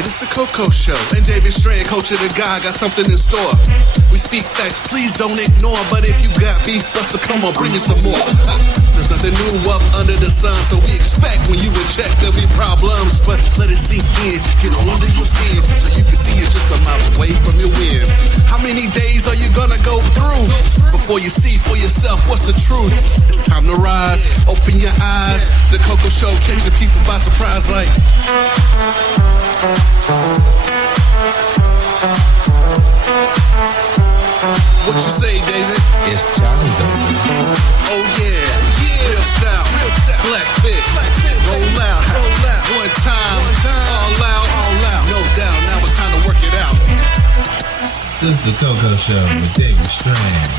right, it's the Coco Show. And David Strand, coach of the guy, got something in store. We speak facts, please don't ignore. But if you got beef, Buster, come on, bring me some more. There's nothing new up under the sun, so we expect when you in check there'll be problems. But let it sink in, get under your skin, so you can see it just a mile away from your win. How many days are you gonna go through before you see for yourself what's the truth? It's time to rise, open your eyes. The Coco Show catching people by surprise like. What you say, David? It's Jolly, baby. Oh yeah, real style, black fit, roll out, one time, all out, no doubt. Now it's time to work it out. This is the Coco Show with David Strand,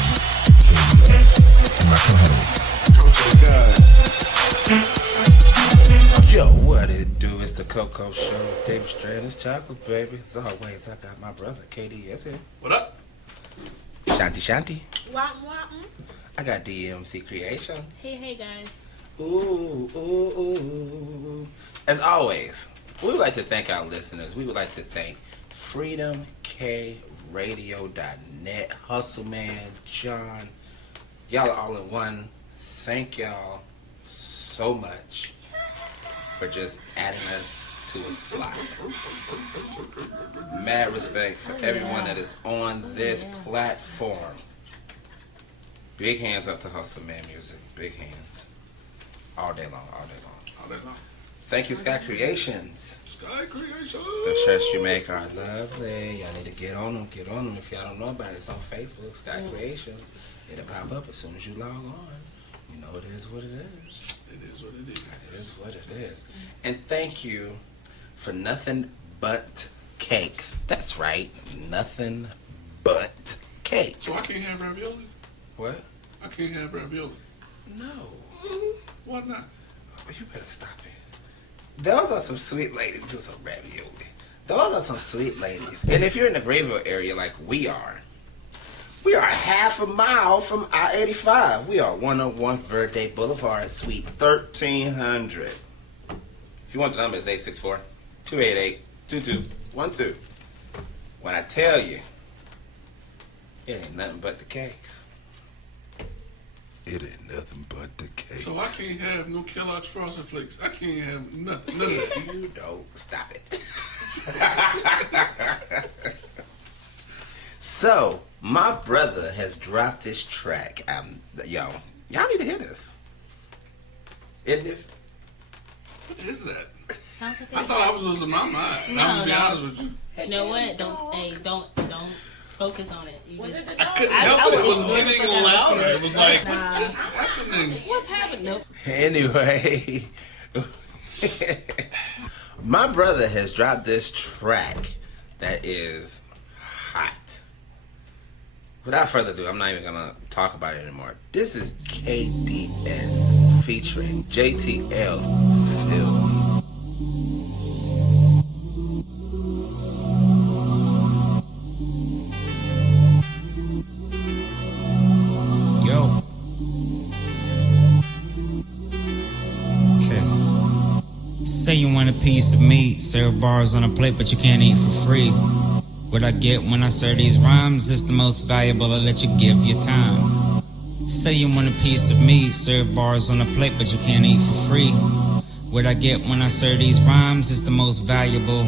KBS, and my co-host, Coco God. Yo, what it do? It's the Coco Show with David Strand. It's chocolate, baby. As always, I got my brother, KDS here. What up? Shanti. Wah. I got DMC Creation. Hey, guys. Ooh. As always, we would like to thank our listeners. We would like to thank FreedomKRadio.net, Hustle Man, John. Y'all are all in one. Thank y'all so much for just adding us to a slot. Mad respect for everyone that is on this platform. Big hands up to Hustle Man Music. Big hands. All day long. Thank you, Sky Creations. The shirts you make are lovely. Y'all need to get on them. If y'all don't know about it, it's on Facebook, Sky Creations. It'll pop up as soon as you log on. You know it is what it is. It is what it is. It is what it is. And thank you for Nothing But Cakes. That's right. Nothing but cakes. So I can't have ravioli? What? I can't have ravioli. No. Why not? Oh, you better stop it. Those are some sweet ladies do some ravioli. Those are some sweet ladies. And if you're in the Greenville area like we are half a mile from I-85. We are 101 Verde Boulevard, Suite 1300. If you want the number, it's 864-288-2212. When I tell you, it ain't nothing but the cakes. It ain't nothing but the cakes. So I can't have no Kellogg's Frosted Flakes. I can't have nothing. None of that. You don't stop it. So, my brother has dropped this track. Y'all need to hear this. What is that? Sounds like I thought I was losing my mind. I'm gonna be honest with you. You know what? Don't focus on it. You just. I couldn't help it. It was getting louder. It was like, what is happening? What's happening? Nope. Anyway, my brother has dropped this track that is hot. Without further ado, I'm not even gonna talk about it anymore. This is KDS featuring JTL Phil. Say you want a piece of meat, serve bars on a plate, but you can't eat for free. What I get when I serve these rhymes is the most valuable. I let you give your time. Say you want a piece of meat, serve bars on a plate, but you can't eat for free. What I get when I serve these rhymes is the most valuable.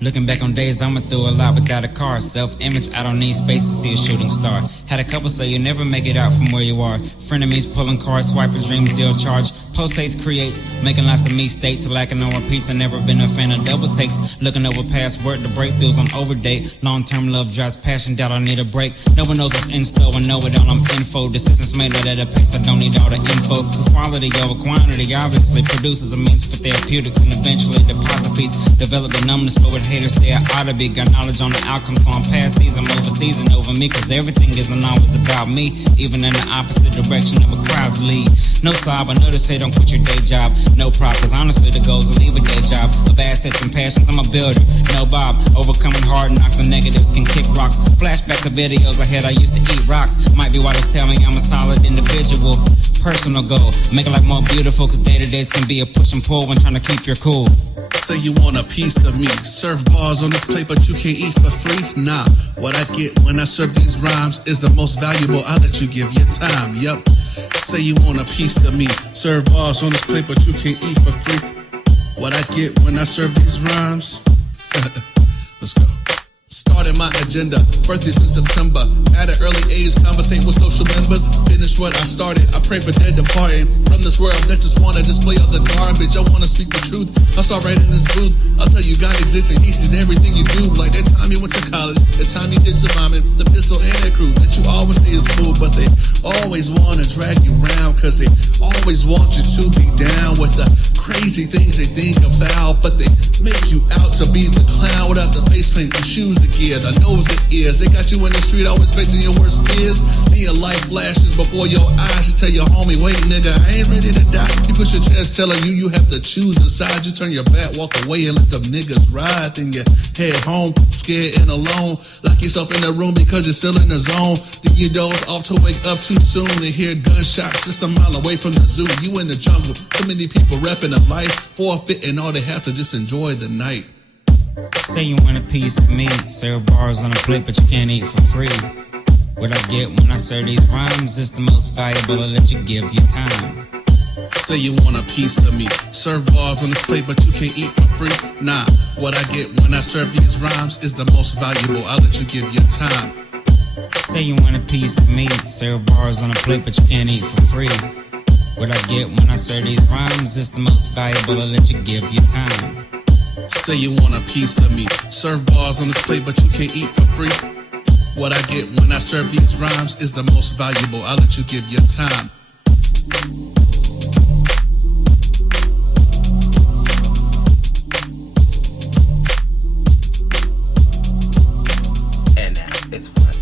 Looking back on days, I'ma through a lot without a car. Self-image, I don't need space to see a shooting star. Had a couple say you never make it out from where you are. Frenemies pulling cards, swiping dreams, zero charge. Post-haste creates, making lots of mistakes, lacking on repeats. I never been a fan of double takes. Looking over past work, the breakthroughs on overdate. Long-term love drives passion, doubt I need a break. No one knows what's in store, I know it all, I'm info. Decisions made at a pace, I don't need all the info. Cause quality over quantity obviously produces a means for therapeutics and eventually deposit peace. Develop the numbness for what haters say I ought to be. Got knowledge on the outcome, so I'm past season over season over me. Cause everything isn't always about me, even in the opposite direction of a crowd's lead. No sob, I know they say don't don't quit your day job. No prop, cause honestly the goal's to leave a day job. Of assets and passions, I'm a builder. No Bob, overcoming hard knocks, the negatives can kick rocks. Flashbacks of videos I had, I used to eat rocks. Might be why they tell me I'm a solid individual. Personal goal, make it life more beautiful, cause day-to-days can be a push and pull when trying to keep your cool. Say you want a piece of me. Serve bars on this plate, but you can't eat for free. Nah, what I get when I serve these rhymes is the most valuable. I'll let you give your time. Yup. Say you want a piece of me. Serve bars on this plate, but you can't eat for free. What I get when I serve these rhymes. Let's go. Started my agenda, birthdays in September. At an early age, conversate with social members. Finish what I started, I pray for dead departing from this world that just wanna display all the garbage. I wanna speak the truth, I start right in this booth. I'll tell you God exists and He sees everything you do. Like that time you went to college, that time you did surviving, the pistol and that crew that you always say is cool. But they always wanna drag you around, cause they always want you to be down with the crazy things they think about. But they make you out to be the clown without the face paint, the shoes, the gear, the nose, the ears. They got you in the street always facing your worst fears. Then your life flashes before your eyes. You tell your homie, wait nigga, I ain't ready to die. You put your chest telling you have to choose a side. You turn your back, walk away and let them niggas ride. Then you head home, scared and alone. Lock yourself in the room because you're still in the zone. Then you doze off to wake up too soon and hear gunshots just a mile away from the zoo. You in the jungle, so many people repping a life, forfeiting all they have to just enjoy the night. Say you want a piece of me, serve bars on a plate, but you can't eat for free. What I get when I serve these rhymes is the most valuable. I'll let you give your time. Say you want a piece of me, serve bars on this plate, but you can't eat for free. Nah, what I get when I serve these rhymes is the most valuable. I'll let you give your time. Say you want a piece of me, serve bars on a plate, but you can't eat for free. What I get when I serve these rhymes is the most valuable. I'll let you give your time. Say you want a piece of me, serve bars on this plate, but you can't eat for free. What I get when I serve these rhymes is the most valuable. I'll let you give your time. And now it's fun.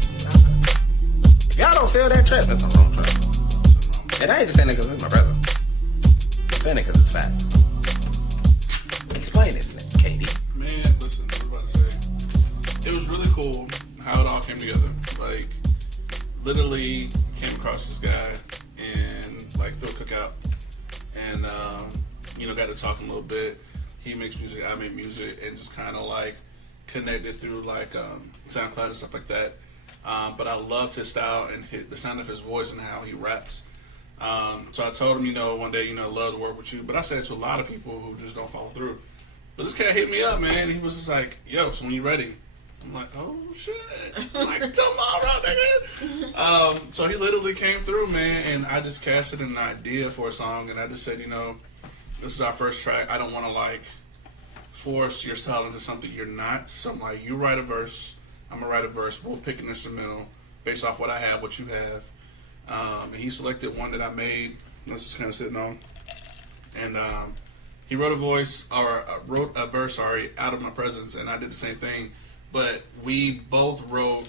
If y'all don't feel that track, that's the wrong track. And I ain't just saying it because it's my brother. I'm saying it because it's fact. Explain it, KD. Man, listen, what I'm about to say. It was really cool how it all came together. Like, literally came across this guy and like through a cookout, and got to talking a little bit. He makes music, I make music, and just kind of like connected through like SoundCloud and stuff like that. But I loved his style and the sound of his voice and how he raps. So I told him, one day, love to work with you. But I said to a lot of people who just don't follow through. But this cat hit me up, man. He was just like, yo, so when you ready? I'm like, oh, shit. Like, tomorrow, nigga. So he literally came through, man, and I just casted an idea for a song, and I just said, this is our first track. I don't want to, like, force your style into something you're not. So I'm like, you write a verse, I'm going to write a verse. We'll pick an instrumental based off what I have, what you have. And he selected one that I made. I was just kind of sitting on. And he wrote a verse, out of my presence, and I did the same thing. But we both wrote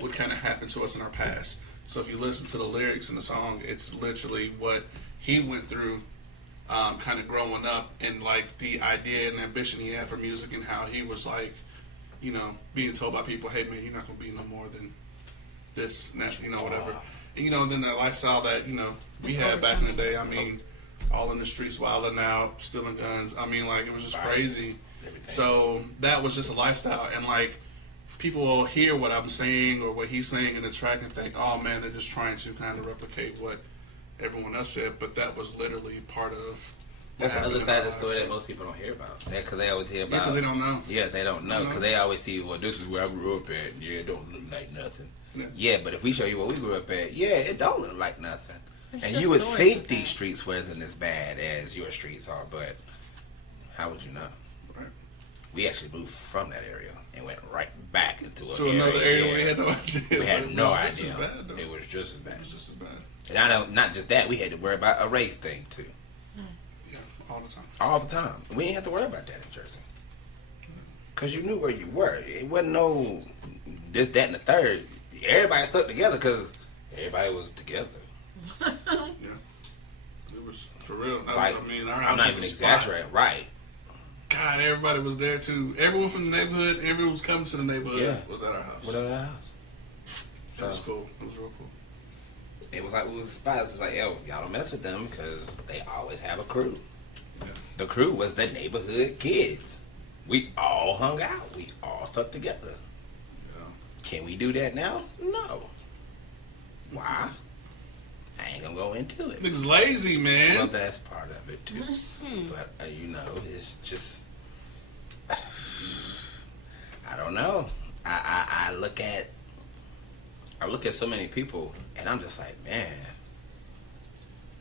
what kind of happened to us in our past. So if you listen to the lyrics in the song, it's literally what he went through, kind of growing up, and like the idea and ambition he had for music, and how he was like, being told by people, hey man, you're not gonna be no more than this, national, whatever. And then that lifestyle that we had back in the day. I mean, all in the streets, wilding out, stealing guns. I mean, like, it was just crazy. Everything. So that was just a lifestyle, and like, people will hear what I'm saying or what he's saying in the track and think, oh man, they're just trying to kind of replicate what everyone else said. But that was literally part of. That's the other side of the story that most people don't hear about. Because they always hear about. Yeah, because they don't know. Yeah, they don't know. Because they always see, well, this is where I grew up at. Yeah, it don't look like nothing. Yeah, but if we show you what we grew up at, yeah, it don't look like nothing. And you would think these streets wasn't as bad as your streets are, but how would you know? Right. We actually moved from that area and went right back into another area. We had no idea. We had no idea. It was just as bad. It was just as bad. And I know, not just that, we had to worry about a race thing too. Yeah, all the time. All the time. We didn't have to worry about that in Jersey. Because you knew where you were. It wasn't no this, that, and the third. Everybody stuck together because everybody was together. Yeah. was for real. Like, I mean, our house I'm not was even a spot. exaggerating. Right. God, everybody was there too. Everyone from the neighborhood, everyone was coming to the neighborhood. Yeah. Was at our house. What other house? It was cool. It was real cool. It was like we was the spots. It's like, yo, y'all don't mess with them because they always have a crew. Yeah. The crew was the neighborhood kids. We all hung out. We all stuck together. Yeah. Can we do that now? No. Why? I ain't gonna go into it. Niggas lazy, man. Well, that's part of it too. But you know, it's just I don't know. I look at so many people, and I'm just like, man,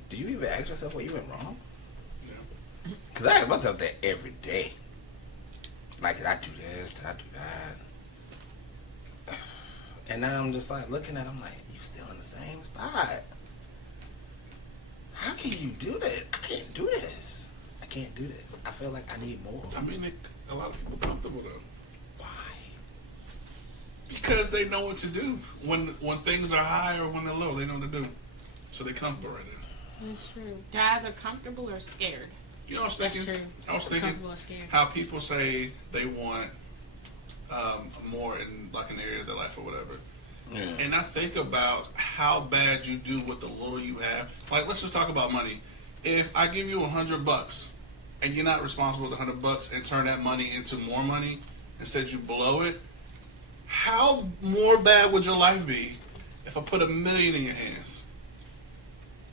do you even ask yourself what you went wrong? Yeah. Because I ask myself that every day. Like, did I do this? Did I do that? And now I'm just like looking at him like, you still in the same spot. How can you do that? I can't do this. I can't do this. I feel like I need more. I mean, a lot of people comfortable though. Why? Because they know what to do. When things are high or when they're low, they know what to do. So they comfortable right there. That's true. They're either comfortable or scared. You know what I was thinking? True. I was thinking Comfortable or scared. how people say they want more in like an area of their life or whatever. Yeah. And I think about how bad you do with the little you have. Like, let's just talk about money. If I give you $100 and you're not responsible with $100 and turn that money into more money, instead you blow it, how more bad would your life be if I put $1 million in your hands?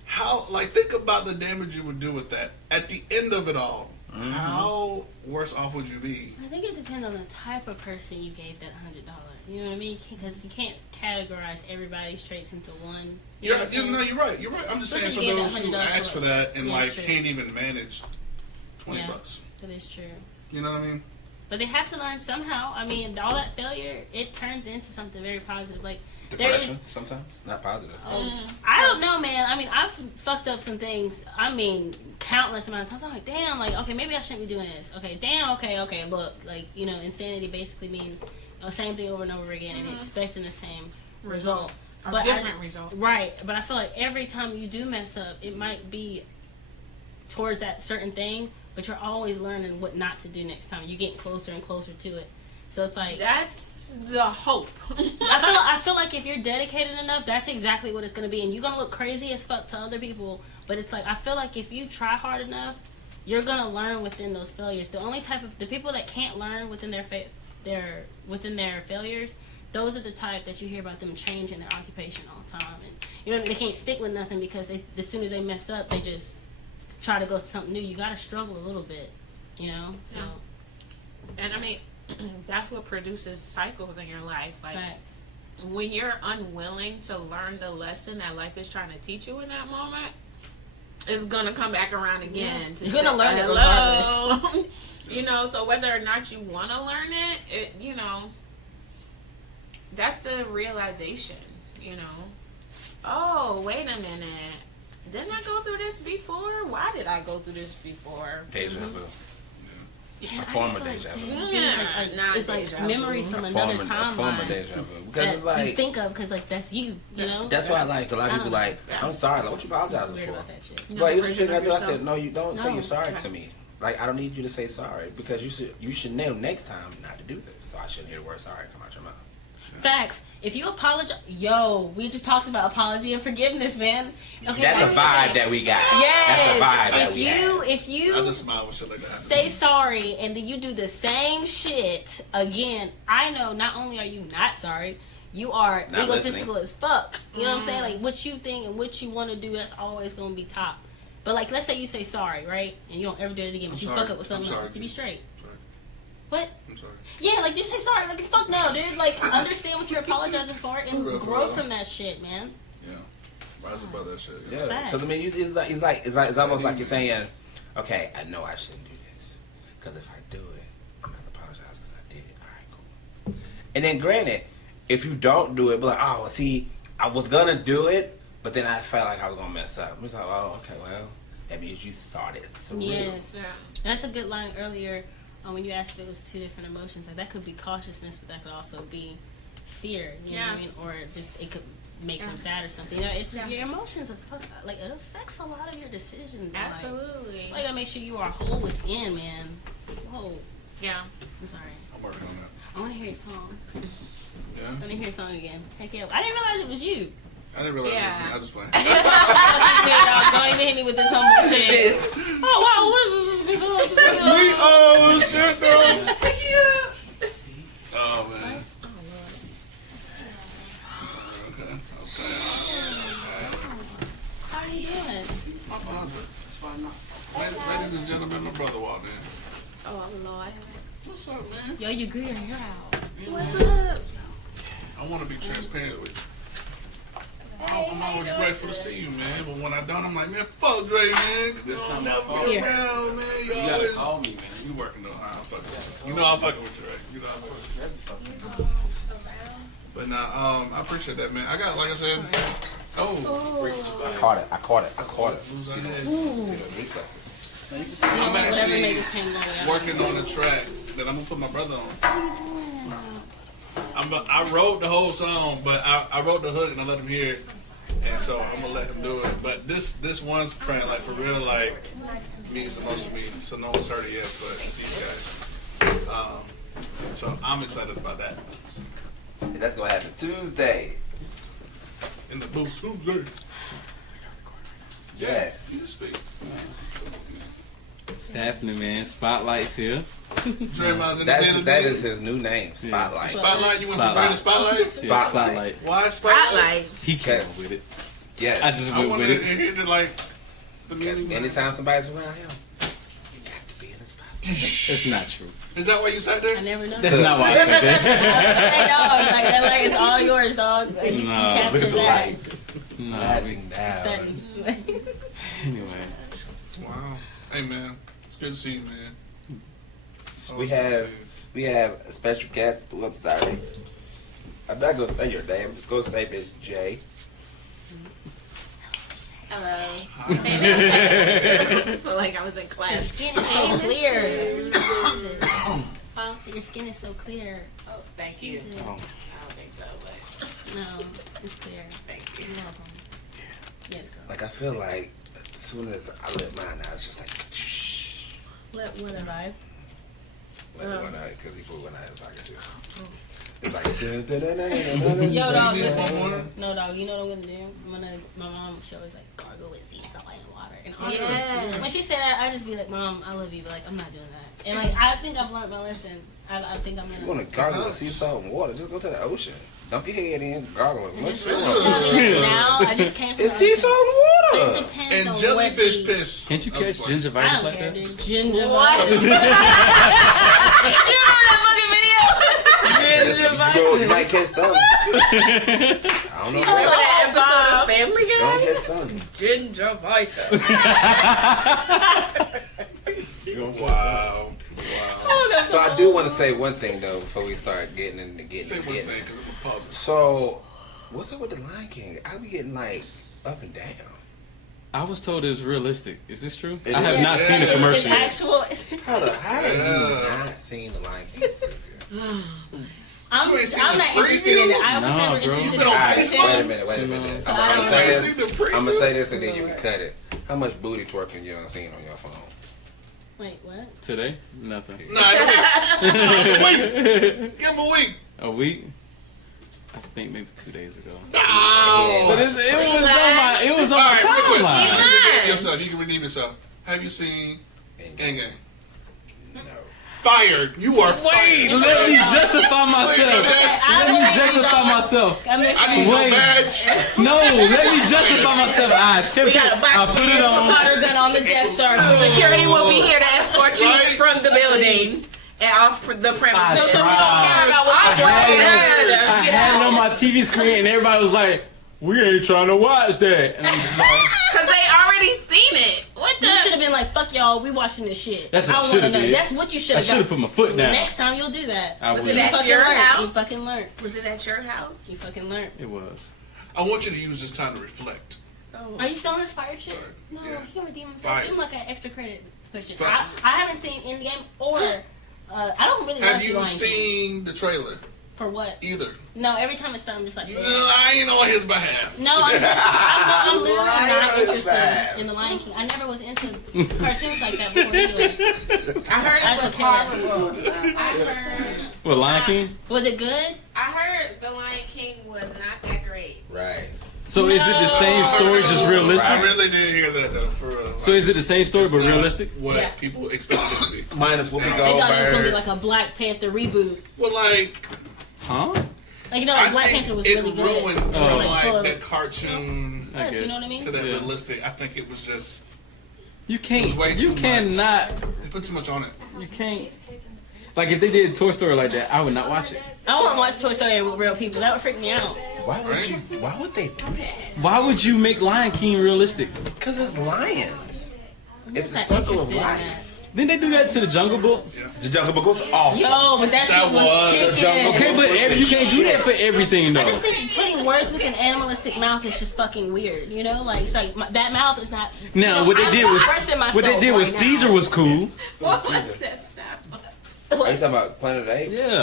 How, like, think about the damage you would do with that. At the end of it all, how worse off would you be? I think it depends on the type of person you gave that $100. You know what I mean? Because you can't categorize everybody's traits into one. You know what I'm saying? No, you're right. You're right. I'm just saying Especially for you those gave who that $100 ask for that and Yeah, like true. can't even manage $20. Yeah. That is true. You know what I mean? But they have to learn somehow. I mean, all that failure, it turns into something very positive. Like, there is, Depression sometimes, not positive. I don't know, man. I mean, I've fucked up some things. I mean, countless amount of times. I'm like, damn, like, okay, maybe I shouldn't be doing this. Okay, damn, okay, look, like, you know, insanity basically means the same thing over and over again and expecting the same result. A different result. Right, but I feel like every time you do mess up, it might be towards that certain thing, but you're always learning what not to do next time. You get closer and closer to it. So it's like That's the hope. I feel like if you're dedicated enough, that's exactly what it's gonna be, and you're gonna look crazy as fuck to other people. But it's like I feel like if you try hard enough, you're gonna learn within those failures. The only type of the people that can't learn within their failures, those are the type that you hear about them changing their occupation all the time, and you know they can't stick with nothing because they as soon as they mess up, they just try to go to something new. You gotta struggle a little bit, you know. So And I mean, that's what produces cycles in your life. Like, facts. when you're unwilling to learn the lesson that life is trying to teach you in that moment, it's gonna come back around again. You're gonna learn it hello. You know, so whether or not you want to learn it, you know, that's the realization. You know, oh, wait a minute, didn't I go through this before? Why did I go through this before? Deja vu. Yeah, A I former just deja feel vu. like, Not it's like deja vu. memories from another A timeline former deja vu. Because that it's like you think of because like that's you know. that's why like a lot of I people don't like I'm sorry. Like, what you apologizing Weird for? about that shit. You know, But the you should version think I of do. I yourself. said no. You don't say No. you're sorry Okay. to me. Like I don't need you to say sorry because you should know next time not to do this. So I shouldn't hear the word sorry come out your mouth. Facts. If you apologize, we just talked about apology and forgiveness, man. Okay, That's a vibe that we got. Yes. That's a vibe that we have. If I you just smile when shit like that happens. say sorry and then you do the same shit again, I know not only are you not sorry, you are Not egotistical listening. as fuck. You know what I'm saying? Like what you think and what you want to do, that's always gonna be top. But like, let's say you say sorry, right, and you don't ever do it again, but I'm you sorry. fuck up with something I'm sorry. else, you be straight. Sorry. What? I'm sorry. Yeah, like just say sorry. Like fuck no, dude. Like understand what you're apologizing for and For real, for grow real. from that shit, man. Yeah. Rise above that shit. Yeah, Facts. because I mean, it's almost like you're saying, okay, I know I shouldn't do this because if I do it, I'm gonna have to apologize because I did it. All right, cool. And then, granted, if you don't do it, be like, oh, well, see, I was gonna do it, but then I felt like I was gonna mess up. It's like, oh, okay, well, that means you thought it through. Yes. Yeah. That's a good line earlier when you asked if it was two different emotions. Like that could be cautiousness, but that could also be fear. You know what I Yeah. mean? Or just it could make them sad or something. You know, it's your emotions. Like it affects a lot of your decisions. Absolutely. Like, you gotta make sure you are whole within, man. Whoa. Yeah. I'm sorry. I'm working on that. I want to hear your song. Yeah? I want to hear your song again. Heck yeah. I didn't realize it was you. I didn't realize Yeah. this. I just playing. Don't even hit me with this humble shit. Oh, wow. What is this? That's me. Oh, shit, though. Oh, man. Okay. How are you doing? Ladies and gentlemen, my brother walked in. Oh, Lord. What's up, man? Yo, you grew your hair out. What's up? I want to be transparent with you. I'm always grateful to see you, man. But when I don't, I'm like, man, fuck Dre, man. This will never be around, man. You gotta always call me, man. You working though? I'm fucking with you. You know I'm fucking with you, right? You know I'm fucking with you. But nah, I appreciate that, man. I got, like I said, I caught it. lose our heads. See the reflexes. I'm Whatever made actually this pain go away. working on a track that I'm gonna put my brother on. I wrote the whole song, but I wrote the hook and I let him hear it, and so I'm gonna let him do it. But this one's track, like for real, like means the most to me. So no one's heard it yet, but these guys. So I'm excited about that. And that's gonna happen Tuesday. In the booth Tuesday. Yes. You speak. It's happening, man. Spotlight's here. Draymond's in the building. That is his new name, Spotlight. Spotlight. You want some greater Spotlight? Yeah, Spotlight. Why Spotlight? Spotlight. He came up with it. Yes. I just I went wanted with to it. hear the like the meaning. Anytime somebody's around him, you got to be in the spotlight. It's not true. Is that why you sat there? I never know. That's not why I said that. Hey, dog. Like, it's all yours, dog. You captured that. No, Batting down. Study. anyway. Wow. Hey man, it's good to see you, man. We have a special guest. Oh, I'm sorry. I'm not gonna say your name. I'm just gonna say Miss J. Hello. I feel like I was in Your class. skin is so clear. So your skin is so clear. Oh, thank you. Jesus. I don't think so, but No, it's clear. thank you. You're welcome. Yes, girl. Like I feel like as soon as I let mine out, it's just like What have I? let one out because he put one out in his pocket too. It's like Yo, dog. Yeah. Listen. No, dog. You know what I'm gonna do? My mom, she always like gargle with sea salt and water. And honestly, Yes. when she said that, I just be like, Mom, I love you, but like I'm not doing that. And like I think I've learned my lesson. I think I'm If you gonna. want to gargle with sea salt and water, just go to the ocean. Dump your head in, gargle it. Just really tell me that now. I just came from It's sea salt and It water. depends And on jellyfish what piss. Can't you catch I gingivitis don't like care, that? dude. Gingivitis. What? You remember that You might catch something. I don't know. Remember that episode of Family You Guy? don't catch something. Gingivitis. You don't catch something. Wow. So I do want to say one thing though before we start getting into Say one thing because I'm a pause. So, what's up with the Lion King? I be getting like up and down. I was told it's realistic. Is this true? It I have is. not seen the It's commercial yet. actual. How have you not seen the Lion King? I'm You ain't seen not the interested preview? in it. I was Nah, never bro. interested in been on everything. Wait a minute. So I I'm don't gonna say You this. see the preview? I'm gonna say this and then you can cut it. How much booty twerking you done seen on your phone? Wait, what? Today? Nothing. Nah, give him a week. A week? I think maybe 2 days ago. Oh. But it was on All my right, real quick. timeline. You can redeem yourself. You can redeem yourself. Have you seen Gang Gang? No. Fired. You are fired. Let me justify myself. Yes. Let me justify myself. I need your Wait. badge. No, let me justify myself. I attempted. I put it on. Powder gun on the desk, sir. Security will be here to escort you Right. from the building and off the premises. So we don't care about what I had it on Because my TV screen, and everybody was like, "We ain't trying to watch that." And I'm just like, they already seen it. What You should the? have been like, "Fuck y'all, we watching this shit." That's what I I wanna shoulda know. did. That's what you should I have should have done. put my foot down. Next time you'll do that. I Was would. it You at fucking your learned. house? You fucking learned. Was it at your house? You fucking learned. It was. I want you to use this time to reflect. Oh. Are you selling this fire shit? Sorry. No, Yeah. he can redeem himself. Fire. Give him like an extra credit question. Fire. I haven't seen Endgame or I don't really Have want to you Lion King. seen the trailer? For what? Either. No, every time it starts, I'm just like, I ain't on his behalf. no, I'm literally not interested in the Lion King. I never was into cartoons like that before anyway. I heard it was horrible. I heard. What, Lion King? Was it good? I heard The Lion King was not that great. Right. So is it the same story, just realistic? I really did hear that though. For real. So is it the same story, but realistic? What Yeah. people expect it to be. Minus Whoopi They thought it was gonna be Goldberg. like a Black Panther reboot. Well, like, Huh? Like, you know, like I Black think Panther was it really good. ruined from Like, full like of- that cartoon I Yes, you guess. know what I mean? to that Yeah. realistic. I think it was just You It was way can't. too You cannot. they put too much on it. You can't. Like if they did Toy Story like that, I would not watch it. I wouldn't watch Toy Story with real people. That would freak me out. Why would you? Why would they do that? Why would you make Lion King realistic? Because it's lions. It's a Not circle of interested in life. that. Didn't they do that to the Jungle Book? The Jungle Book was awesome. Yo, but that shit was the Jungle kicking. Book. Okay, but you can't do that for everything I though. just think putting words with an animalistic mouth is just fucking weird. You know, like it's like that mouth is not. Now what they did was Caesar was cool. What was that sound? Are you talking about Planet of the Apes? Yeah.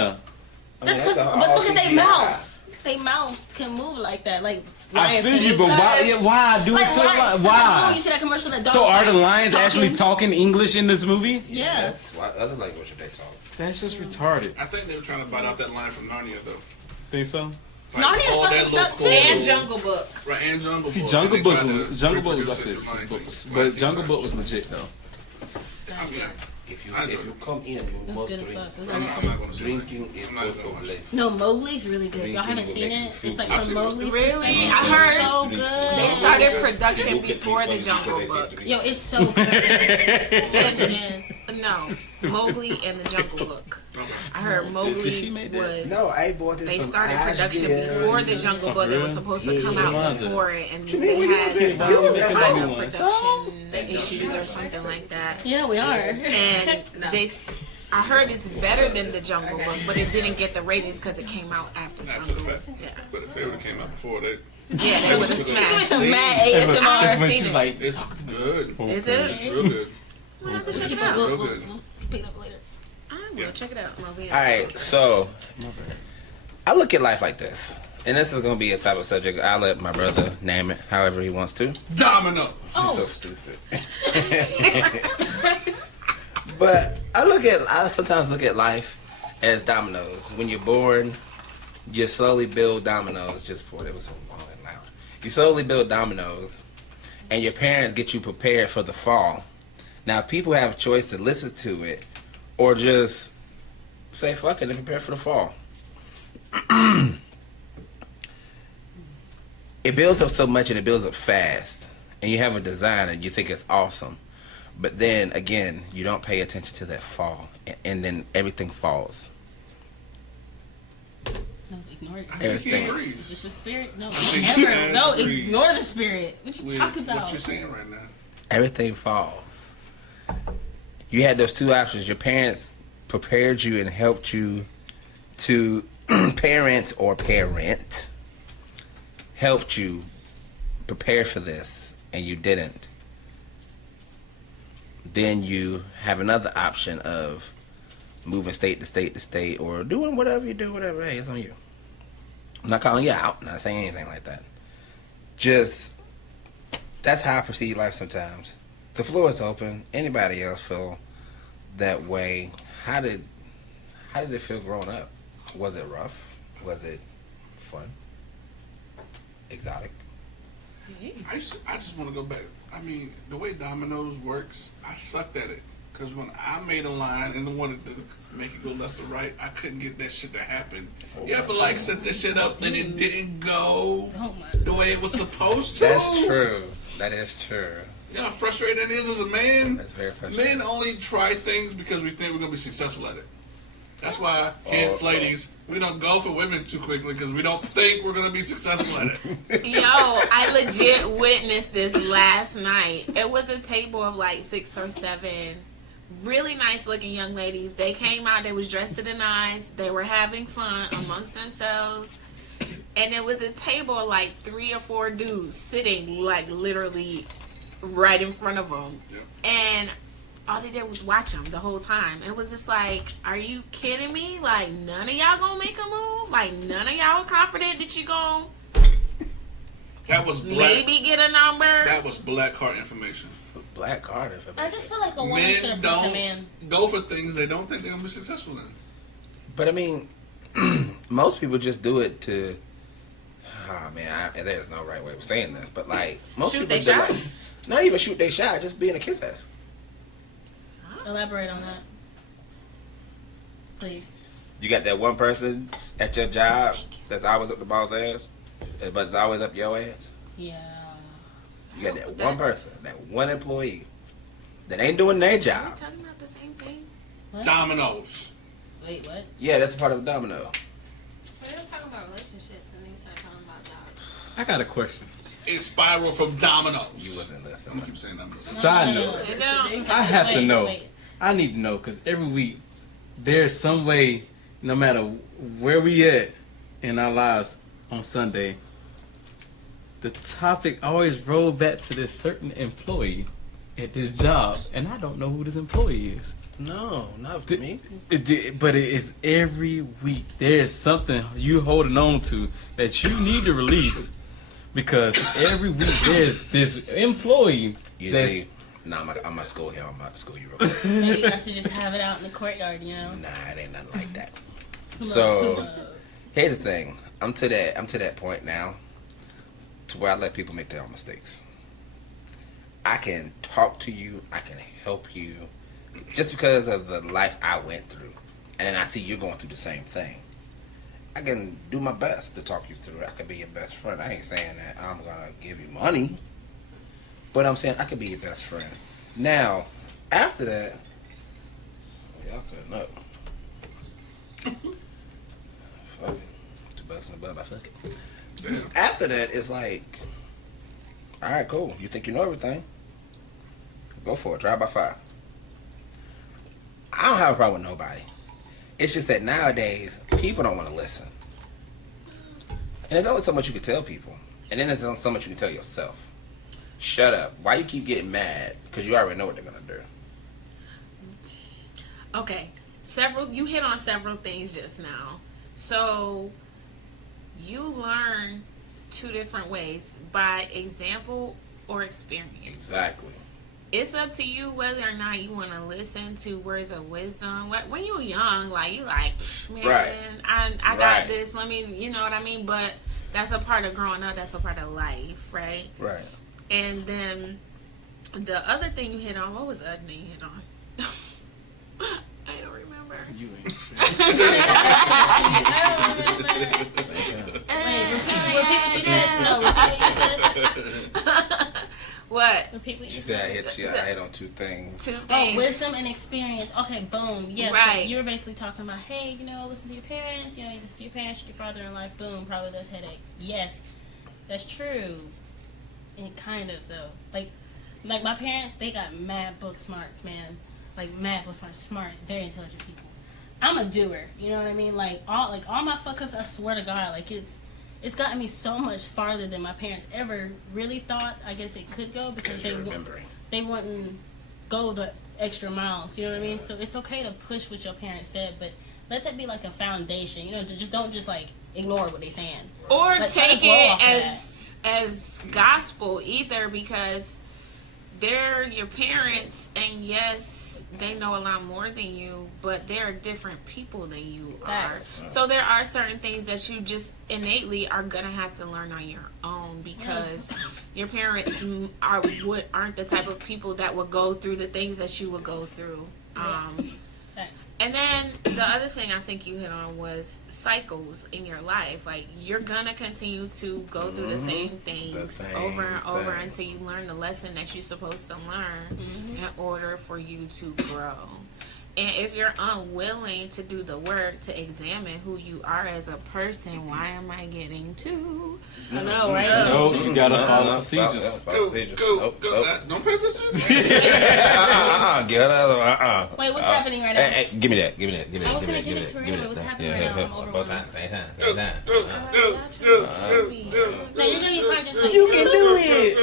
I mean, That's because, a- but all look at their CGI. mouths. They mouths can move like that. Like I lions feel you, can but move. why? Yeah, why do it Like, to the lion? You Why? see that commercial that dogs So are the like, lions actually talking English in this movie? Yeah. Yes. What other language are they talking? That's just retarded. I think they were trying to bite off that line from Narnia though. Think so? Like, Narnia all fucking that little sucked, too. And Jungle Book. Right, and Jungle See, Book. Jungle They Book tried was to Jungle Book was reproduce like it to Lion books, King. but Jungle Book was legit though. Yeah. If you come in, you must good as drink. fuck. I'm not going to see Drinking is I'm not part gonna of watch life. No, Mowgli's really good. If y'all Drinking haven't will seen make you it, feel it's like I've from seen it. Mowgli's Really? perspective. I heard It's so They good. started production before the Jungle Book. Yo, it's so good. Yes. No, Mowgli and the Jungle Book. I heard Did she Mowgli make that? was. No, I bought this They from started production Asheville. before the Jungle Book. It was supposed to come out Yeah. before it, and mean, they we had didn't some say- we didn't kind say of one. production issues or something like that. Yeah, we are. And they, I heard it's better than the Jungle Book, but it didn't get the ratings because it came out after After the Jungle Book. fact. Yeah, But if they would have came out before that, yeah, they would have Doing smashed. some mad I've ASMR. When seen she's it. like, it's good. Is It's it? real good. I'll have to check It's it out. real good. Pick it up later. I will check it out. All right, so I look at life like this, and this is going to be a type of subject. I'll let my brother name it however he wants to. Domino. He's so stupid. But I sometimes look at life as dominoes. When you're born, you slowly build dominoes. Just for it was so long and loud. You slowly build dominoes, and your parents get you prepared for the fall. Now, people have a choice to listen to it, or just say fuck it and prepare for the fall. It builds up so much and it builds up fast, and you have a design and you think it's awesome, but then again you don't pay attention to that fall, and then everything falls. No, ignore it. I think he Everything. It's agrees the spirit. No, think he never. No, agrees ignore the spirit. What you with talking about? what you're saying right now. Everything falls. You had those two options. Your parents prepared you and helped you to parents or parent helped you prepare for this, and you didn't. Then you have another option of moving state to state to state, or doing whatever you do, whatever. Hey, it's on you. I'm not calling you out. I'm not saying anything like that. Just, that's how I perceive life sometimes. The floor is open. Anybody else feel that way? How did it feel growing up? Was it rough? Was it fun? Exotic? I just want to go back. I mean, the way Domino's works, I sucked at it. Because when I made a line and wanted to make it go left or right, I couldn't get that shit to happen. You ever like set that shit up and it didn't go the way it was supposed to? That's true. That is true. You know how frustrating it is as a man? That's very frustrating. Men only try things because we think we're going to be successful at it. That's why, hence, ladies, we don't go for women too quickly because we don't think we're going to be successful at it. Yo, I legit witnessed this last night. It was a table of like 6 or 7 really nice looking young ladies. They came out, they was dressed to the nines, they were having fun amongst themselves. And it was a table of like 3 or 4 dudes sitting like literally right in front of them. Yep. And all they did was watch him the whole time. It was just like, are you kidding me? Like, none of y'all gonna make a move? Like, none of y'all confident that you gonna That was black. maybe get a number? That was black card information. Black card information. I just feel like a woman should Men have pushed a don't man. go for things they don't think they're gonna be successful in. But I mean, most people just do it to. Oh man, there's no right way of saying this, but like most Shoot people they do shot? like not even shoot their shot, just being a kiss ass. Elaborate on that, please. You got that one person at your job that's always up the boss ass, but it's always up your ass. Yeah. You got that one person, that one employee that ain't doing their Are we job. talking about the same thing? What? Dominoes. Wait, what? Yeah, that's a part of a domino. Well, they were talking about relationships and then you started talking about jobs. I got a question. It spiraled from Dominoes. You wasn't I'm gonna listening. keep saying Dominoes. Side No, note. It don't- I have to Wait, know. wait. I need to know because every week there's some way, no matter where we at in our lives on Sunday, the topic always roll back to this certain employee at this job, and I don't know who this employee is. No, not Th- me. But it is every week. There's something you holding on to that you need to release because every week there's this employee You that's say, nah, I'm about to school here. I'm about to school you real quick. Maybe I should just have it out in the courtyard, you know? Nah, it ain't nothing like that. So here's the thing. I'm to that point now to where I let people make their own mistakes. I can talk to you, I can help you just because of the life I went through. And then I see you're going through the same thing. I can do my best to talk you through it. I could be your best friend. I ain't saying that I'm gonna give you money. But I'm saying I could be your best friend. Now, after that, y'all cutting up. Fuck it. $2 in the butt, I fuck it. Damn. After that, it's like, all right, cool. You think you know everything? Go for it. Try by fire. I don't have a problem with nobody. It's just that nowadays, people don't want to listen. And there's only so much you can tell people. And then there's only so much you can tell yourself. Shut up. Why you keep getting mad? Because you already know what they're going to do. Okay, you hit on several things just now. So you learn two different ways, by example or experience. Exactly. It's up to you whether or not you want to listen to words of wisdom. When you're young, like you like, man, Right. I got Right. this. Let me, you know what I mean? But that's a part of growing up. That's a part of life, right? Right. And then the other thing you hit on, what was the other thing you hit on? I don't remember. you ain't. Repeat what you said. No, repeat what you said. What? Repeat what you She said. said I hit on two things. Two Oh, things. wisdom and experience. Okay, boom. Yes. Right. So you were basically talking about, hey, you know, listen to your parents. You know, you listen to your parents, your father in life. Boom, probably less headache. Yes, that's true. And kind of though, like my parents, they got mad book smarts, man. Like mad book smarts, smart, very intelligent people. I'm a doer. You know what I mean? Like all my fuck ups. I swear to God, like it's gotten me so much farther than my parents ever really thought. I guess it could go because Because you're remembering. they wouldn't go the extra miles. You know what I mean? So it's okay to push what your parents said, but let that be like a foundation. You know, just don't just like ignore what they're saying. Or Like, try to take grow off of it as gospel either, because they're your parents, and yes, they know a lot more than you, but they're different people than you are. Facts. So there are certain things that you just innately are gonna have to learn on your own, because your parents aren't the type of people that would go through the things that you would go through. Thanks. And then the other thing I think you hit on was cycles in your life. Like, you're gonna continue to go through the same things over and over until you learn the lesson that you're supposed to learn in order for you to grow. And if you're unwilling to do the work to examine who you are as a person, why am I getting to? I know, right? No, you gotta follow procedures. Follow procedures. Go. Nope, nope. Don't pay attention. Get out of Wait, what's happening right now? Hey, give me that. I was gonna give it to her. What's happening right now? I'm Both overwhelmed. times, same time. No, you're gonna be fine. Just like You can do it.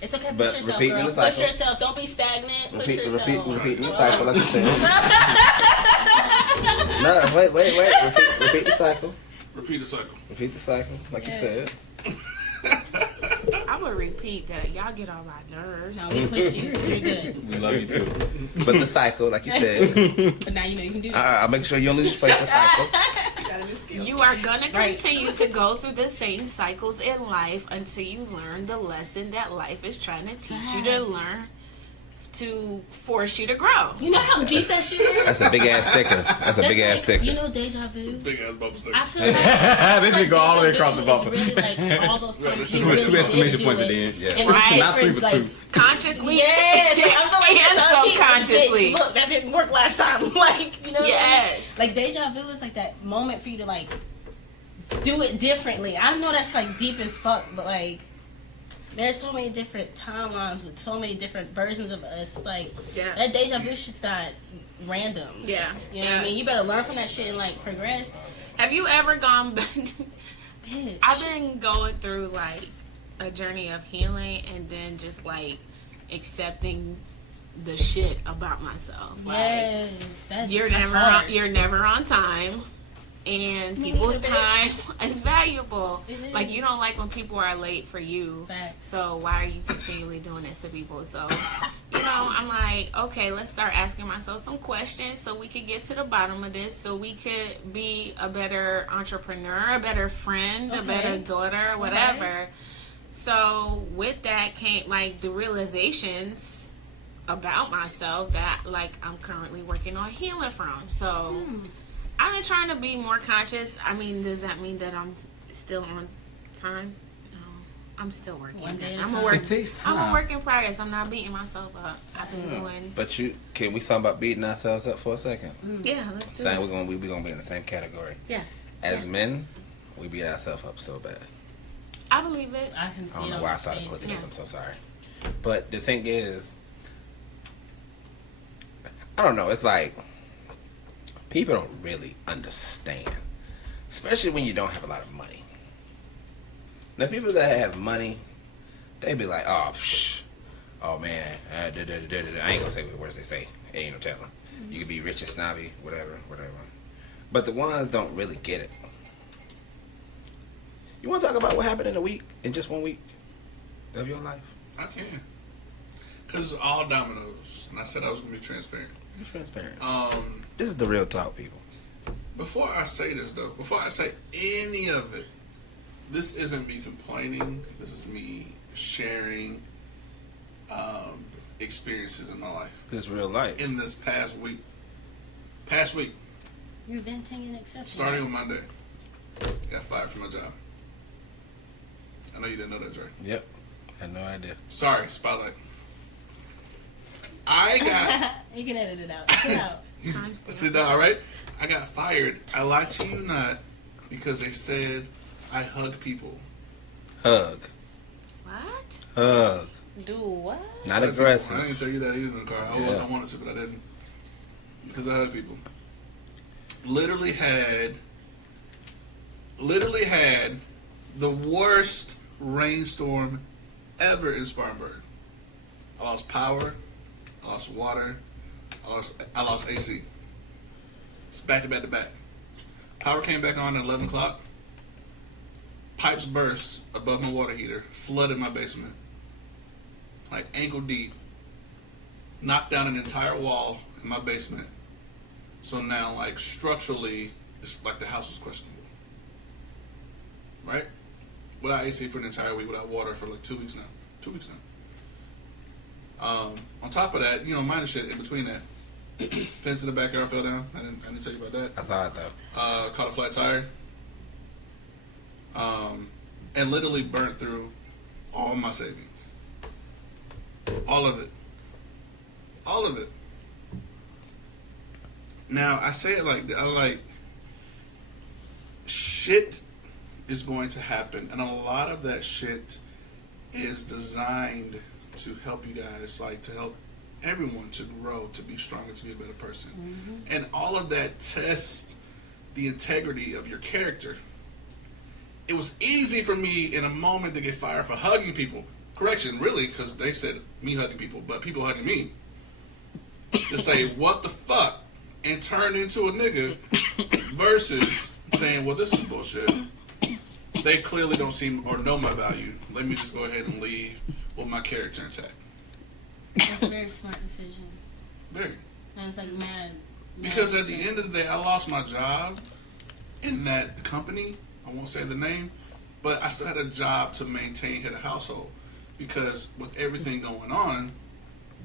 It's It's okay. But Push yourself, repeating girl. the cycle. Push yourself. Don't be stagnant. Push yourself. Repeating the cycle, like you said. No, wait. Repeat the cycle. Repeat the cycle. Repeat the cycle, like you said. I'm gonna repeat that. Y'all get on my nerves. No, we push you. You're good. We love you too. But the cycle, like you said. But now you know you can do that. I'll make sure you only just place the cycle. You are gonna Right. continue to go through the same cycles in life until you learn the lesson that life is trying to teach you to learn to force you to grow. You know how deep that shit is? That's a big ass sticker. That's a big ass sticker. You know deja vu? Big ass bubble sticker. I feel like This should go all the way across the deja bumper. vu is really like all those times Just you put really two did exclamation do points at it. the end. Yeah. And Right. Not 3 but 2. Consciously. Yes, I feel like And that's how he- subconsciously. Bitch, look, that didn't work last time. Like, you know what I mean? Yes. Like deja vu is like that moment for you to like do it differently. I know that's like deep as fuck, but like there's so many different timelines with so many different versions of us. Like Yeah. that deja vu shit's not random. Yeah. You know what I mean? You better learn from that shit and like progress. Have you ever gone back? Bitch. I've been going through like a journey of healing and then just like accepting the shit about myself. Like Yes, that's you're that's never hard. you're never on time. And people's time is valuable. It is. Like you don't like when people are late for you. Facts. So why are you continually doing this to people? So, you know, I'm like, okay, let's start asking myself some questions so we could get to the bottom of this, so we could be a better entrepreneur, a better friend, a Okay. better daughter, whatever. So with that came like the realizations about myself that like I'm currently working on healing from. So I've been trying to be more conscious. I mean, does that mean that I'm still on time? No, I'm still working. One day at a I'm time. a work. It takes I'm a time. work in progress. I'm not beating myself up. I've been doing. But can we talk about beating ourselves up for a second? Yeah, let's do Saying it. we're gonna be in the same category. Yeah, As men, we beat ourselves up so bad. I believe it. I can see I don't it know on why I your started face. clicking this. Yeah. I'm so sorry. But the thing is, I don't know. It's like people don't really understand, especially when you don't have a lot of money. Now, people that have money, they be like, oh man, I ain't gonna say what words they say. Ain't no telling. You could be rich and snobby, whatever. But the ones don't really get it. You want to talk about what happened in just 1 week of your life? I can. Because it's all Dominos. And I said I was going to be transparent. Be transparent. Um, This is the real talk, people. Before I say this, though, before I say any of it, this isn't me complaining. This is me sharing experiences in my life. This is real life. In this past week, You're venting and accepting. starting on Monday, I got fired from my job. I know you didn't know that, Dre. Yep. I had no idea. Sorry, spotlight. I got... You can edit it out. Get it out. Sit down, all right? I got fired. I lied to you not because they said I hug people. Hug. What? Hug. Do what? Not I aggressive. didn't tell you that either in the car. I wanted to, but I didn't. Because I hug people. Literally had the worst rainstorm ever in Spartanburg. I lost power. I lost water. I lost AC. It's back to back to back. Power came back on at 11 o'clock. Pipes burst above my water heater. Flooded my basement. Like ankle deep. Knocked down an entire wall in my basement. So now, like, structurally, it's like the house was questionable. Right? Without AC for an entire week, without water for like 2 weeks now. 2 weeks now. On top of that, minor shit in between that. Fence in the backyard fell down. I didn't tell you about that. I saw it though. Caught a flat tire. And literally burnt through all my savings. All of it. All of it. Now, I say it like that. I'm like, shit is going to happen. And a lot of that shit is designed to help you guys, like to help everyone to grow, to be stronger, to be a better person. Mm-hmm. And all of that tests the integrity of your character. It was easy for me in a moment to get fired for hugging people. correction, really, because they said me hugging people, but people hugging me. To say, what the fuck? And turn into a nigga versus saying, well, this is bullshit. They clearly don't see or know my value. Let me just go ahead and leave with my character intact. That's a very smart decision. Very. And it's like mad. Because at the end of the day, I lost my job in that company. I won't say the name, but I still had a job to maintain the household. Because with everything going on,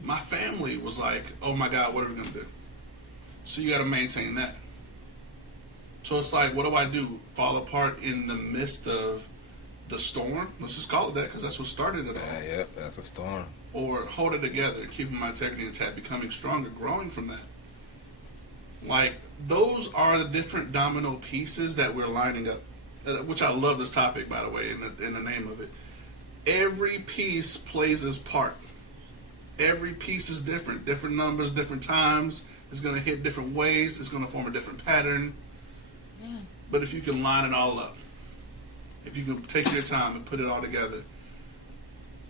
my family was like, oh my God, what are we going to do? So you got to maintain that. So it's like, what do I do? Fall apart in the midst of the storm? Let's just call it that, because that's what started it all. Yep, that's a storm. Or hold it together, keeping my integrity intact, becoming stronger, growing from that. Like, those are the different domino pieces that we're lining up, which I love this topic, by the way, in the name of it. Every piece plays its part. Every piece is different. Different numbers, different times. It's going to hit different ways. It's going to form a different pattern. Yeah. But if you can line it all up, if you can take your time and put it all together,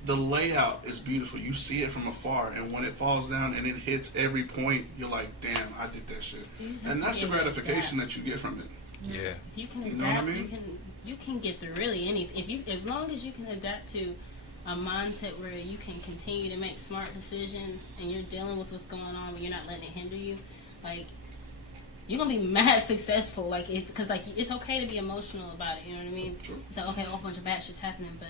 the layout is beautiful. You see it from afar, and when it falls down and it hits every point, you're like, damn, I did that shit. And that's the gratification that you get from it. Yeah. If you can adapt, You know what I mean? you can get through really anything. As long as you can adapt to a mindset where you can continue to make smart decisions and you're dealing with what's going on, but you're not letting it hinder you, like, you're gonna be mad successful. Like, it's because like it's okay to be emotional about it. You know what I mean? Sure. It's like, okay, a whole bunch of bad shit's happening, but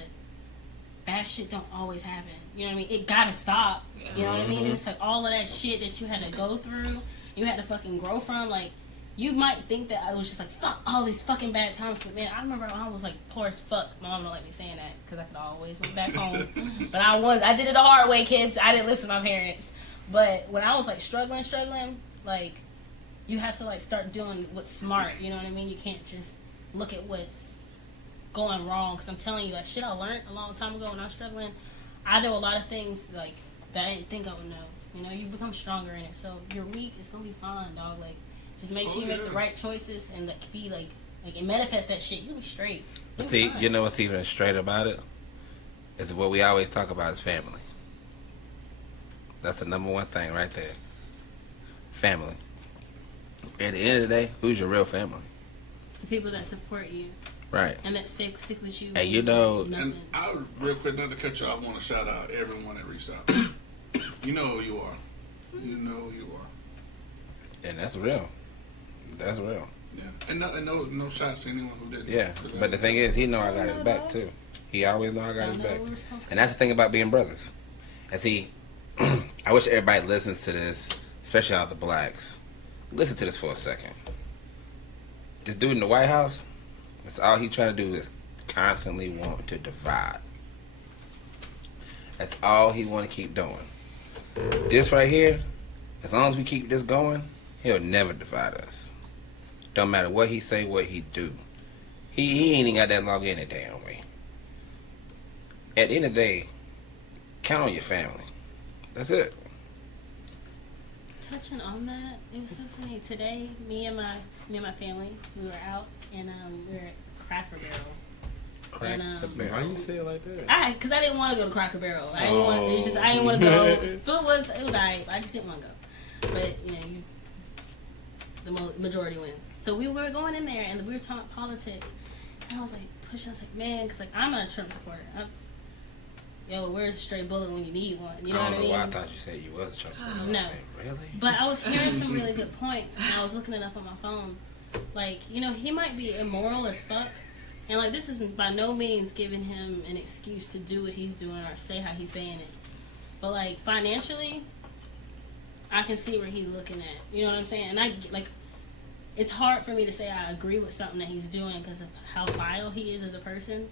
bad shit don't always happen. You know what I mean? It gotta stop. You know what I mean? And it's like all of that shit that you had to go through, you had to fucking grow from. Like, you might think that I was just like, fuck all these fucking bad times, but man, I remember when I was like poor as fuck. My mom don't let me saying that because I could always move back home. But I did it the hard way, kids. I didn't listen to my parents. But when I was like struggling, like, you have to like start doing what's smart. You know what I mean? You can't just look at what's going wrong, because I'm telling you, like, shit I learned a long time ago when I was struggling, I know a lot of things like that I didn't think I would know. You know, you become stronger in it. So you're weak, it's gonna be fine, dog. Like, just make sure you make the right choices and like be like and manifest that shit. You'll be straight. But see, you know what's even straight about it? Is what we always talk about is family. That's the number one thing right there. Family. At the end of the day, who's your real family? The people that support you. Right. And that stick with you. And you know, and I real quick, not to cut you off, I want to shout out everyone that reached out. You know who you are. You know who you are. And that's real. That's real. Yeah. And no shots to anyone who didn't. Yeah. But the thing is, he know I got his back too. He always know I got his back. And that's the thing about being brothers. And see, I wish everybody listens to this, especially all the blacks. Listen to this for a second. This dude in the White House, that's all he trying to do is constantly want to divide. That's all he want to keep doing. This right here, as long as we keep this going, he'll never divide us. Don't matter what he say, what he do. He ain't even got that long in it damn way. At the end of the day, count on your family. That's it. Touching on that, it was so funny. Today, me and my family, we were out and we were at Cracker Barrel. The barrel. Why you say it like that? Because I didn't want to go to Cracker Barrel. I didn't want. It's just I didn't want to go. Food was alright. I just didn't want to go. But you know, the majority wins. So we were going in there and we were talking politics. And I was like pushing. I was like, man, because like I'm not a Trump supporter. Yo, where's a straight bullet when you need one? You know what I mean? I don't know why I thought you said you was a Trump supporter. No. Really? But I was hearing some really good points, and I was looking it up on my phone. Like, you know, he might be immoral as fuck, and like this isn't by no means giving him an excuse to do what he's doing or say how he's saying it. But like financially, I can see where he's looking at. You know what I'm saying? And I like, it's hard for me to say I agree with something that he's doing because of how vile he is as a person.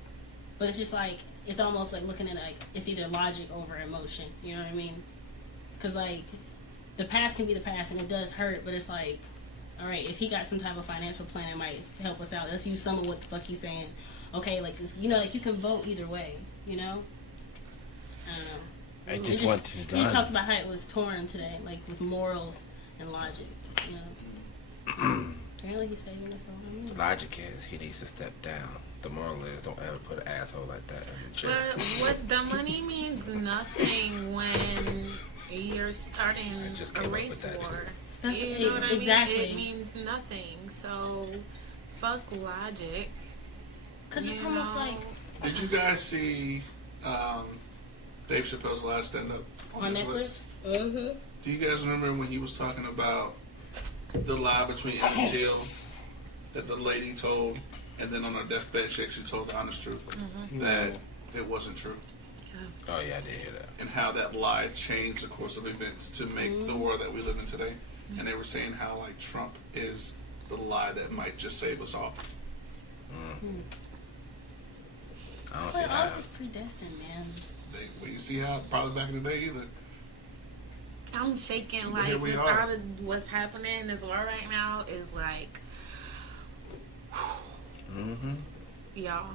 But it's just like, it's almost like looking at it like it's either logic over emotion. You know what I mean? Because like the past can be the past and it does hurt, but it's like, all right, if he got some type of financial plan, it might help us out. Let's use some of what the fuck he's saying. Okay, like, you know, like you can vote either way. You know? I don't know. I just want to. We just talked about how it was torn today, like with morals and logic. You know? Apparently he's saving us all. The logic is he needs to step down. The moral is don't ever put an asshole like that in the chair. But what the money means nothing when you're starting Just a came up race with that, war. That's You know what I exactly. mean? It means nothing. So, fuck logic. Because it's You almost know? like Did you guys see Dave Chappelle's last stand-up on Netflix. Mm-hmm. Do you guys remember when he was talking about the lie between Emmett Till that the lady told, and then on her deathbed she actually told the honest truth that it wasn't true, Oh yeah, I did hear that. and how that lie changed the course of events to make the world that we live in today. And they were saying how like Trump is the lie that might just save us all. I don't see But how. all this is predestined, man. We see how probably back in the day either. I'm shaking But here like we the are. thought of what's happening in this world right now is like, Mm-hmm. y'all.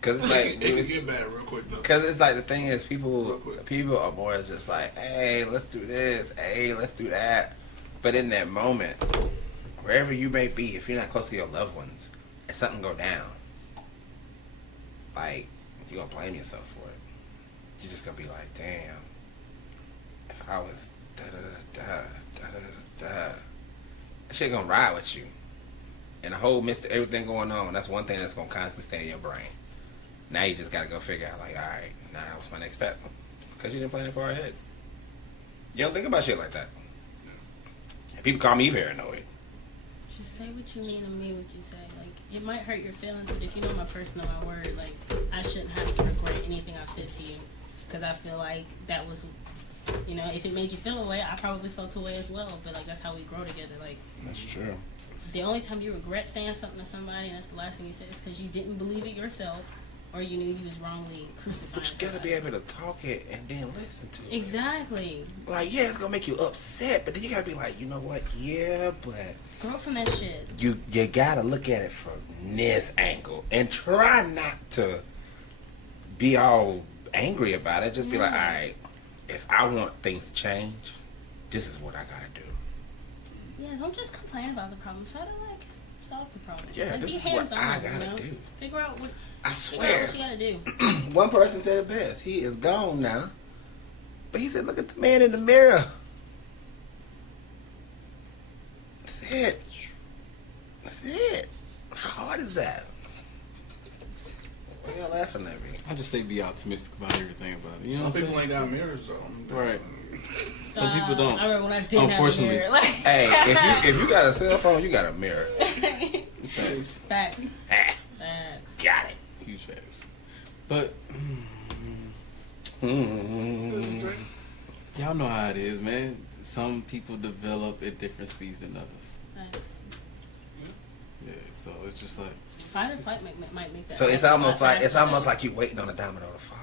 Cause it's like It can get bad real quick though. Cause it's like the thing is Real quick. people are more just like, hey, let's do this, hey, let's do that. But in that moment, wherever you may be, if you're not close to your loved ones, and something go down, like you're gonna blame yourself for it. You're just gonna be like, damn, if I was da da da da da da da, that shit gonna ride with you. And the whole midst of everything going on, that's one thing that's gonna constantly stay in your brain. Now you just gotta go figure out, like, all right, now what's my next step? Because you didn't plan it far ahead. You don't think about shit like that. And people call me paranoid. Just say what you mean and mean what you say. Like, it might hurt your feelings, but if you know my person or my word, like, I shouldn't have to regret anything I've said to you. Because I feel like that was, you know, if it made you feel away, I probably felt away as well. But, like, that's how we grow together. Like, That's true. the only time you regret saying something to somebody and that's the last thing you said is because you didn't believe it yourself or you knew you was wrongly crucified. But you gotta be able to talk it and then listen to it. Exactly. Like, yeah, it's gonna make you upset, but then you gotta be like, you know what? Yeah, but Grow from that shit. you gotta look at it from this angle and try not to be all angry about it. Just be like, all right, if I want things to change, this is what I gotta do. Yeah, don't just complain about the problem. Try to like solve the problem. Yeah, Like, this be is what hands-on, I gotta you know? do. Figure out what. I Figure out swear. what you gotta do. One person said it best. He is gone now. But he said, look at the man in the mirror. That's it. That's it. How hard is that? Why y'all laughing at me? I just say be optimistic about everything about it. You know Some what I'm people saying? ain't got mirrors though. Right. Some people don't. I remember when I did have a Unfortunately. mirror. Like, Hey, if you got a cell phone, you got a mirror. Facts. Facts. Ah, Facts. got it. Huge facts. But y'all know how it is, man. Some people develop at different speeds than others. Facts. Yeah, so it's just like Fight or flight might make that. So it's happen a almost lot like faster. you waiting on a domino to fall.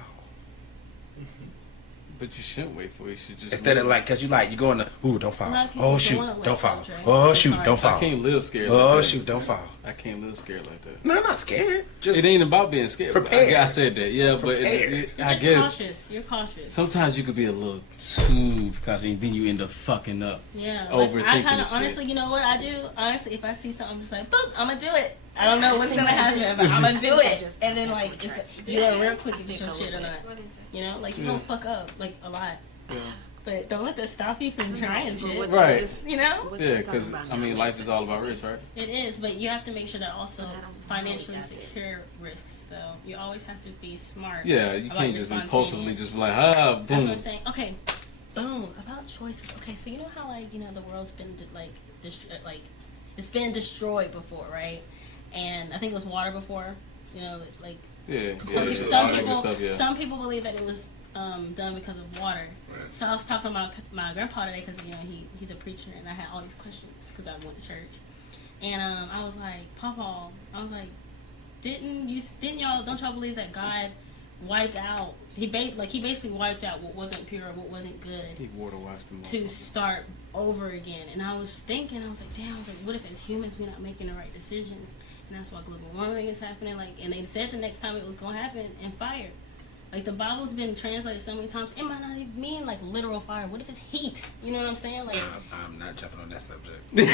but you shouldn't wait for it. You should just Instead of live. like, cause you going to, ooh, don't fall. A lot of people Oh don't shoot, wanna let don't fall. go, Trey. Oh It's shoot, hard. don't I fall. can't live scared Oh like that. shoot, don't fall. I can't live scared like that. No, I'm not scared. Just It ain't about being scared. Prepared. I said that, yeah, but Prepared. You're I just guess cautious. You're cautious. sometimes you could be a little too cautious, and then you end up fucking up. Yeah, Overthinking like, I kind the of shit. honestly, you know what I do? Honestly, if I see something, I'm just like, boop, I'm gonna do it. I don't know what's gonna happen, but I'm gonna do it. And then like, it's you learn real quick if it's your shit or not. What is it? You know, like you gonna fuck up like a lot, Yeah, but don't let that stop you from trying shit. Right. You know, What yeah, they're because talking about I mean, now life is is all about risk, right? it is, but you have to make sure that also I don't know financially what that is. secure risks. Though you always have to be smart. Yeah, you about can't your just impulsively spontaneous. just be like, That's what boom. I'm saying. Okay, boom. About choices. Okay, so you know how like the world's been like it's been destroyed before, right? And I think it was water before. You know, like Yeah, some yeah, people, yeah, some all that good people, stuff, yeah. some people believe that it was done because of water. Right. So I was talking about my grandpa today because he's a preacher, and I had all these questions because I went to church, and I was like, Papa, I was like, don't y'all believe that God wiped out? He basically wiped out what wasn't pure, what wasn't good, He water washed them to start over again. And I was thinking, I was like, damn, what if as humans we're not making the right decisions? And that's why global warming is happening. Like, and they said the next time it was gonna happen in fire. Like, the Bible's been translated so many times, it might not even mean, like, literal fire. What if it's heat? You know what I'm saying? Like, I'm not jumping on that subject. You're the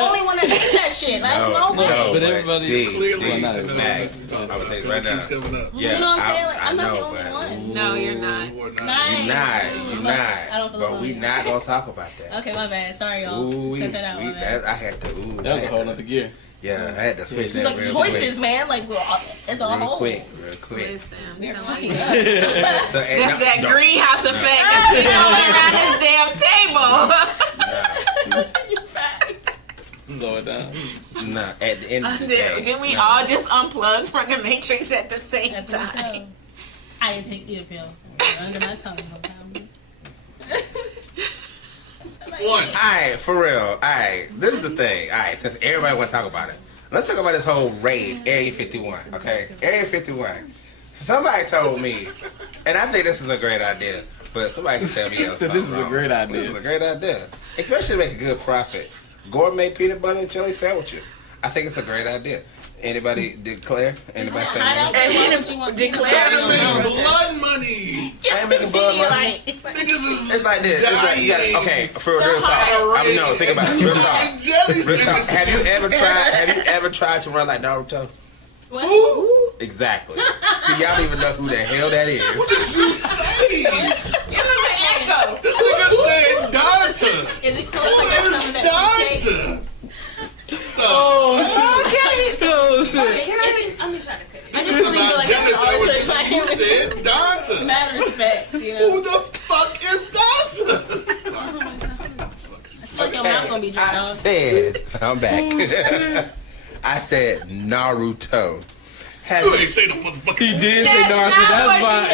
only one that thinks that shit. That's no way. But everybody Clearly, not I'm facts. gonna I would take it right now. keeps coming up. Yeah, You know what I'm saying? Like, I I'm not the know, only but- one. No, you're not. Or not. Nice. You're not. I don't feel But alone we yet. not gonna talk about that. Okay, my bad. Sorry, y'all. Ooh, Cut that out, my bad. I had to. Ooh, That was a whole nother gear. Yeah, I had to switch It's that like real choices, quick. man. Like, as a Real whole. quick. Listen, I'm We're telling fucking you. up. So, and That's no- that no, greenhouse effect that's been going around this damn table. Slow it down. Nah, at the end of the day. Did we all just unplug from the Matrix at the same I think so. time? I didn't take either pill. Under my tongue the whole time. Alright, for real. Alright, this is the thing. Alright, since everybody want to talk about it, let's talk about this whole raid, Area 51, okay? Area 51. Somebody told me, and I think this is a great idea, but somebody can tell me else. So this is a great idea. This is a great idea. Especially to make a good profit. Gourmet peanut butter and jelly sandwiches. I think it's a great idea. Anybody declare? Anybody say I don't anything? care what you want. Declare Trying to No, make no. blood money. I ain't making blood money. Niggas is It's like this. It's like, you gotta, okay, for real talk. No, think about it. Real talk. and jelly Real talk. sandwiches. Have you ever tried to run like Naruto? What? Who? Exactly. See, y'all don't even know who the hell that is. What did you say? Echo. This nigga said Danta. Is it close? Who Like is something that Danta? Oh shit. I'm gonna try to cut it. I just really feel like Jelly I should always sandwiches. like You said Danta. mad respect, you Who know? the fuck is Danta? I feel like your mouth gonna be dry, I dog. said, I'm back. I said Naruto. Have You ain't say no motherfucking. He did say That's Naruto. not That's what why. you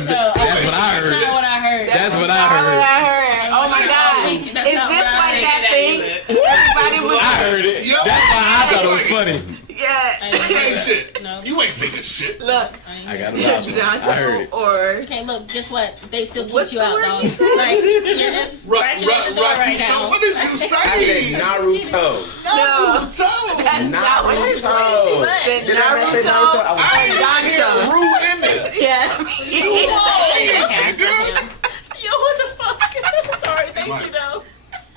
said. That's what I That's heard. not what I heard. That's what I That's what heard. I heard. Oh my god. That's Is not this what I like heard. that thing? Everybody was I heard it. Yo. That's why I thought it was funny. yeah. Same shit. No. You ain't say this shit. Look, I got a vouch. I heard it. or Okay, look, guess what? They still keep What's you the out, word dog. you said? Like, you're just scratching at the door right So now. what did you I said say? Naruto. Naruto. that's not what you said. Naruto. The Did I say Naruto? Naruto. I was I ain't hear Danta. Rue in there. Yeah. Nigga. Yo, what the fuck? Sorry, thank Mike. you, though.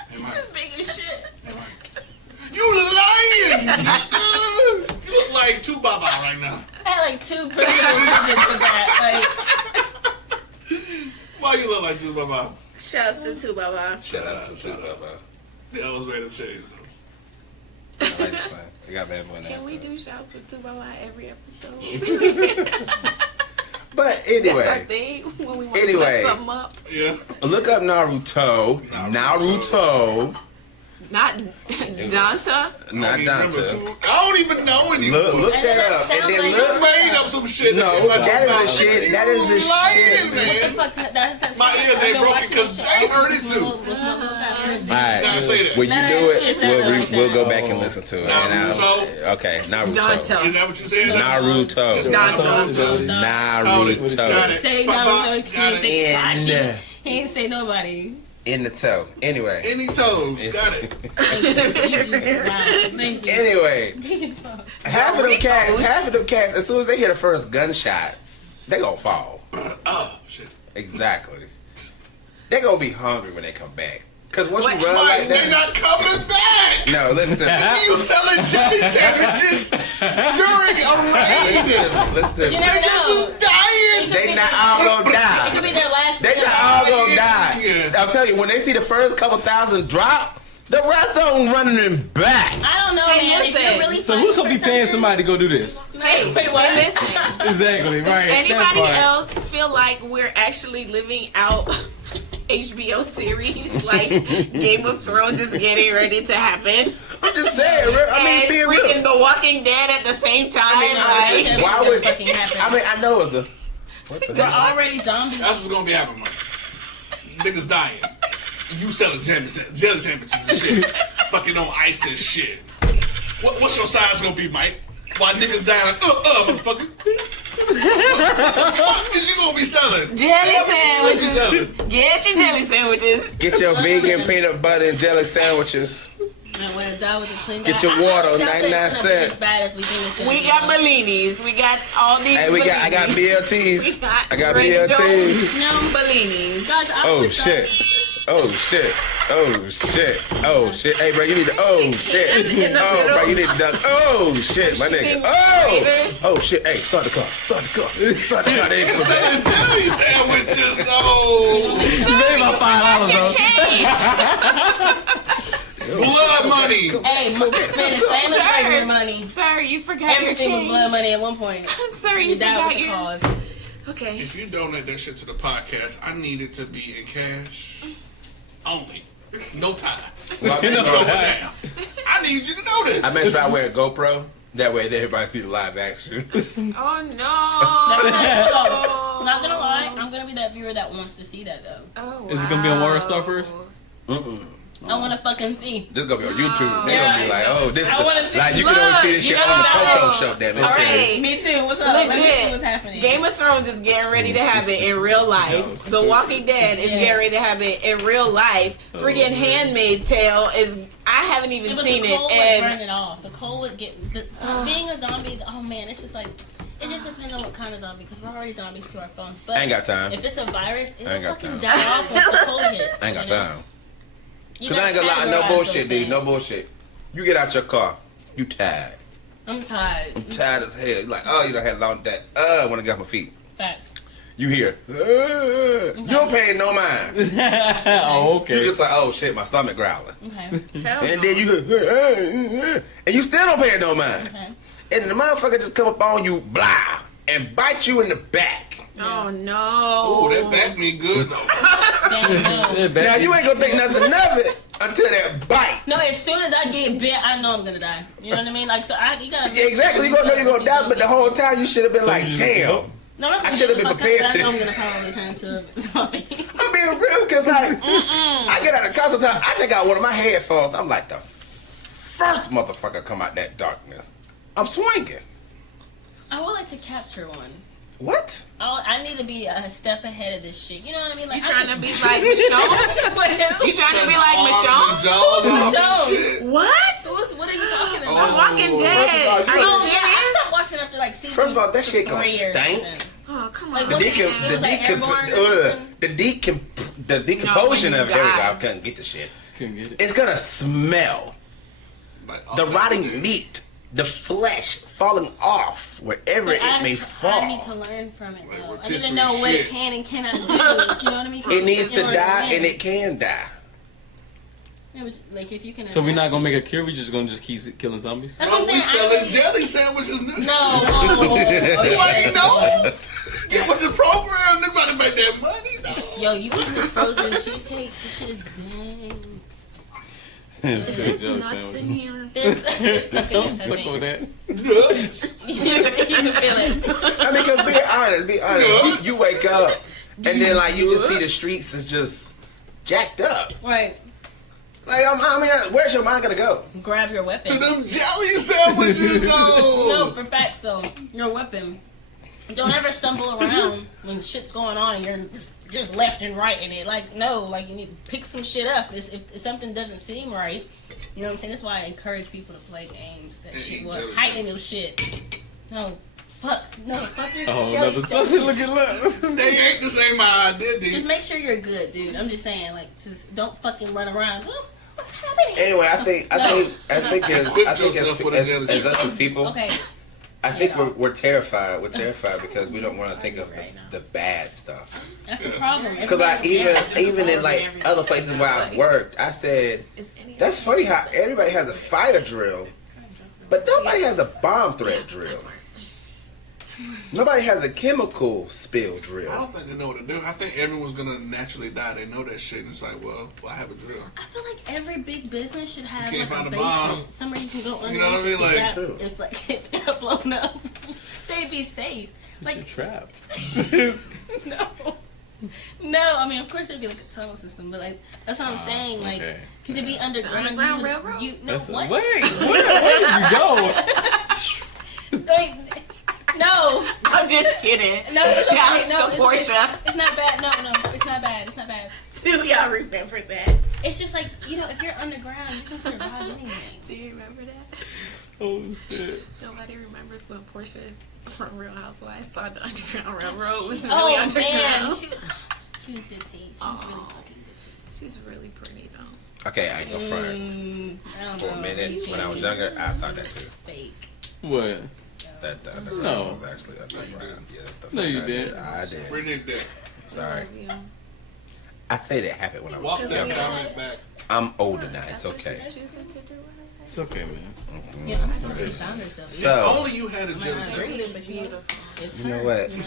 Hey, Mike. It's big as shit. Hey, Mike. You lying. You look like two Baba right now. I had like 2 personal visits with that. Why you look like two Baba? Shouts to Tu Baba. Shout out to Baba. Yeah, I was made of shades though. I like this one. We got bad boy now. Can we do shouts to Tu Baba every episode? But That's our anyway, thing when we want Anyway. to put something up. Yeah. look up Naruto. Naruto. Not Danta. Not Remember Dante. two- I don't even know anymore. Look that up. And then You look. made up some shit. No, Like that is you the shit. That is the lying, shit. What the man. fuck? That's My ears ain't broken 'cause they heard it too. All Now right. say that. When you That do shit it, sounded like we'll that. go back and listen to it. And Naruto. okay, Naruto. Danta. Is that what you said? Naruto. Danta. Naruto. Got it. Say Baba, no, got it. In he ain't say nobody. in the toe. Anyway. Any toes. Got it. Thank you. Anyway, Thank you. half of them cats, as soon as they hear the first gunshot, they gonna fall. Oh, shit. Exactly. They gonna be hungry when they come back. Cause once you What? run Mike, like they're that, not coming back. no, listen to me. You selling jelly sandwiches during a raid. Listen to You me. never Niggas know. is dying. They not all gonna It could die. be their last. They not all gonna Yeah. die. I'm telling you, when they see the first couple thousand drop, the rest of them running them back. I don't know, Hey, man. If listen. you're really So who's gonna be fighting for paying something- somebody to go do this? Hey, Wait, what? listen. Exactly, right. that Anybody part. else feel like we're actually living out HBO series like Game of Thrones is getting ready to happen? I'm just saying, I mean, And being freaking real. The Walking Dead at the same time. I mean, honestly, like, why would? fucking happen. I mean, I know it's a. What the They're hell? already zombies. That's what's gonna be happening, Mike. Niggas dying. You selling jelly sandwiches and shit. Fucking on ice and shit. What's your size gonna be, Mike? Why niggas dying like, motherfucker? What the fuck is you gonna be selling? Jelly What you sandwiches. selling? Get your jelly sandwiches. Get your vegan peanut butter and jelly sandwiches. Man, when that was a clean Get your water, 99 cents. As bad as we think it's gonna We be. got Bellinis. We got all these. Hey, I got Bellinis. BLTs. We got I got Trader BLTs. Joe's No. Bellinis. Guys, I Oh always shit. Oh shit. Oh shit. Oh shit. Hey bro, you need to shit. In the Oh bro, middle. you need to duck. Oh shit, my nigga. Shipping Oh raiders. Oh shit. Hey, start the car. Start the car. Start the car. There you go. Selling deli sandwiches, though. Made my $5, bro. Blood money. Hey, spend the same as regular money. Sir, you forgot Everything was your blood change. money at one point. Sir, You you died forgot with the your. cause. Okay. If you donate that shit to the podcast, I need it to be in cash only. No ties. Well, I mean, Go down. I need you to know this. I meant if I wear a GoPro, that way everybody see the live action. Oh no. Not gonna lie, I'm gonna be that viewer that wants to see that though. Oh, Is it gonna be on World Star first? I wanna fucking see. This is gonna be on YouTube. They're gonna be like, oh, this I wanna see- like you can only see this Look, shit you on the know- Coco show, damn it. All right. Me too. What's up? Let me see Legit. what's happening. Game of Thrones is getting ready to have it in real life. The Walking Dead is getting ready to have it in real life. Freaking Handmaid's Tale is. I haven't even seen the it, cold would and burn it off. The cold would get. Being a zombie, oh man, it's just like. It just depends on what kind of zombie, because we're already zombies to our phones. But I ain't got time. if it's a virus, I ain't it'll got fucking time. die off once the cold hits. I ain't got you know? time. You Cause I ain't gotta gonna lie, no categorize bullshit, those dude. things. No bullshit. You get out your car, you tired. I'm tired. I'm tired as hell. You're like, oh, you done had a long day. I wanna get off my feet. Facts. You hear, you don't pay no mind. Oh, okay. You just like, oh shit, my stomach growling. Okay. And then you and you still don't pay no mind. Okay. And the motherfucker just come up on you, blah, and bite you in the back. oh no. Oh, that back me good though. Damn, no. Now you ain't gonna think nothing of it until that bite. No, as soon as I get bit, I know I'm gonna die. You know what I mean? Like, so you gotta. Yeah, exactly. You gonna know you're gonna die, but the whole time you should have been like, damn. No, that's I should've been prepared I for know I'm this. gonna probably turn into a zombie. I'm being real, cause like I get out of concert time, I take out one of my headphones. I'm like the first motherfucker come out that darkness. I'm swinging. I would like to capture one. What? I need to be a step ahead of this shit. You know what I mean? Like, You trying to be like Michonne? You trying to be like Michonne? Jaws off and Michonne. shit. What? What are you talking The about? Walking Dead. First of all, Are you you know- I serious? stopped watching after like season. First of all, that shit gonna 3 or stink. something. Oh, come Like, on. The what's it- decom- it was like airborne or something? the decomposition No, when of it. you There we go. die. I couldn't get the shit. Couldn't get it. It's gonna smell Like, the oh, rotting yeah. meat, the flesh falling off wherever But it may fall. I need to learn from it though. I need to rotisserie know what shit. it can and cannot do. You know what I mean? It needs to In order die, win. and it can die. Yeah, but, like if you can. So we're not adapt gonna to make a it. cure. We just gonna keep killing zombies. That's Oh, what I'm we saying. selling jelly sandwiches. No. You ain't know? Get with the program. They about to make that money though. Yo, you eat this frozen cheesecake? This shit is dang. There's nuts in here. There's coconut Look in on it. Nuts. that. You can feel it. I mean, cause be honest. You wake up, and then like you just see the streets is just jacked up. Right. Like where's your mind gonna go? Grab your To weapon. them jelly sandwiches though. No, for facts though, your weapon. Don't ever stumble around when shit's going on and you're just left and right in it. Like, no, like you need to pick some shit up. If something doesn't seem right, you know what I'm saying? That's why I encourage people to play games that And shit eat will jelly heighten your shit. Fuck your Oh, jelly another sandwich. Look at look. They ain't the same identity. Just make sure you're good, dude. I'm just saying, like, just don't fucking run around. Oh, what's happening? Anyway, I think Equip yourself for the jelly as us as people, Okay. I think we're terrified. We're terrified because we don't want to think of the bad stuff. That's the problem. Because even in like other places where I've worked, I said that's funny how everybody has a fire drill, but nobody has a bomb threat drill. Nobody has a chemical spill I drill. don't think they know what to do. I think everyone's gonna naturally die. They know that shit. And it's like, well, I have a drill. I feel like every big business should have You like can't a find a bomb. basement, somewhere you can go under. You know what I mean? Like- True. if it got blown up, they'd be safe. You're Like trapped. no, I mean of course there'd be like a tunnel system, but like that's what I'm saying. Like okay. to be underground, Underground Railroad? You no That's what? wait. Where did you go? Like, no, I'm just kidding. no, it's Shouts okay. No, to Portia. It's not bad. No, it's not bad. It's not bad. Do y'all remember that? It's just like, you know, if you're underground, you can survive anything. Do you remember that? Oh shit. Nobody remembers when Portia from Real Housewives thought the Underground Railroad was really Oh, underground. man. She was ditzy. She was really fucking ditzy. She's really pretty though. Okay, I ain't gonna front. I don't For a know. minute, when I was younger, I thought that too. Fake. What? That the No. was actually underground. Yeah, that's the No, you I didn't. I did. Brittany did. Sorry. Yeah. I say that happened when I was Walk that younger. comment back. I'm older now. It's That's what okay. she's choosing to do with her life. It's okay, man. Yeah, I thought she found herself. So, Only you had a jelly sandwich. It's beautiful. It's you know her, what? you know?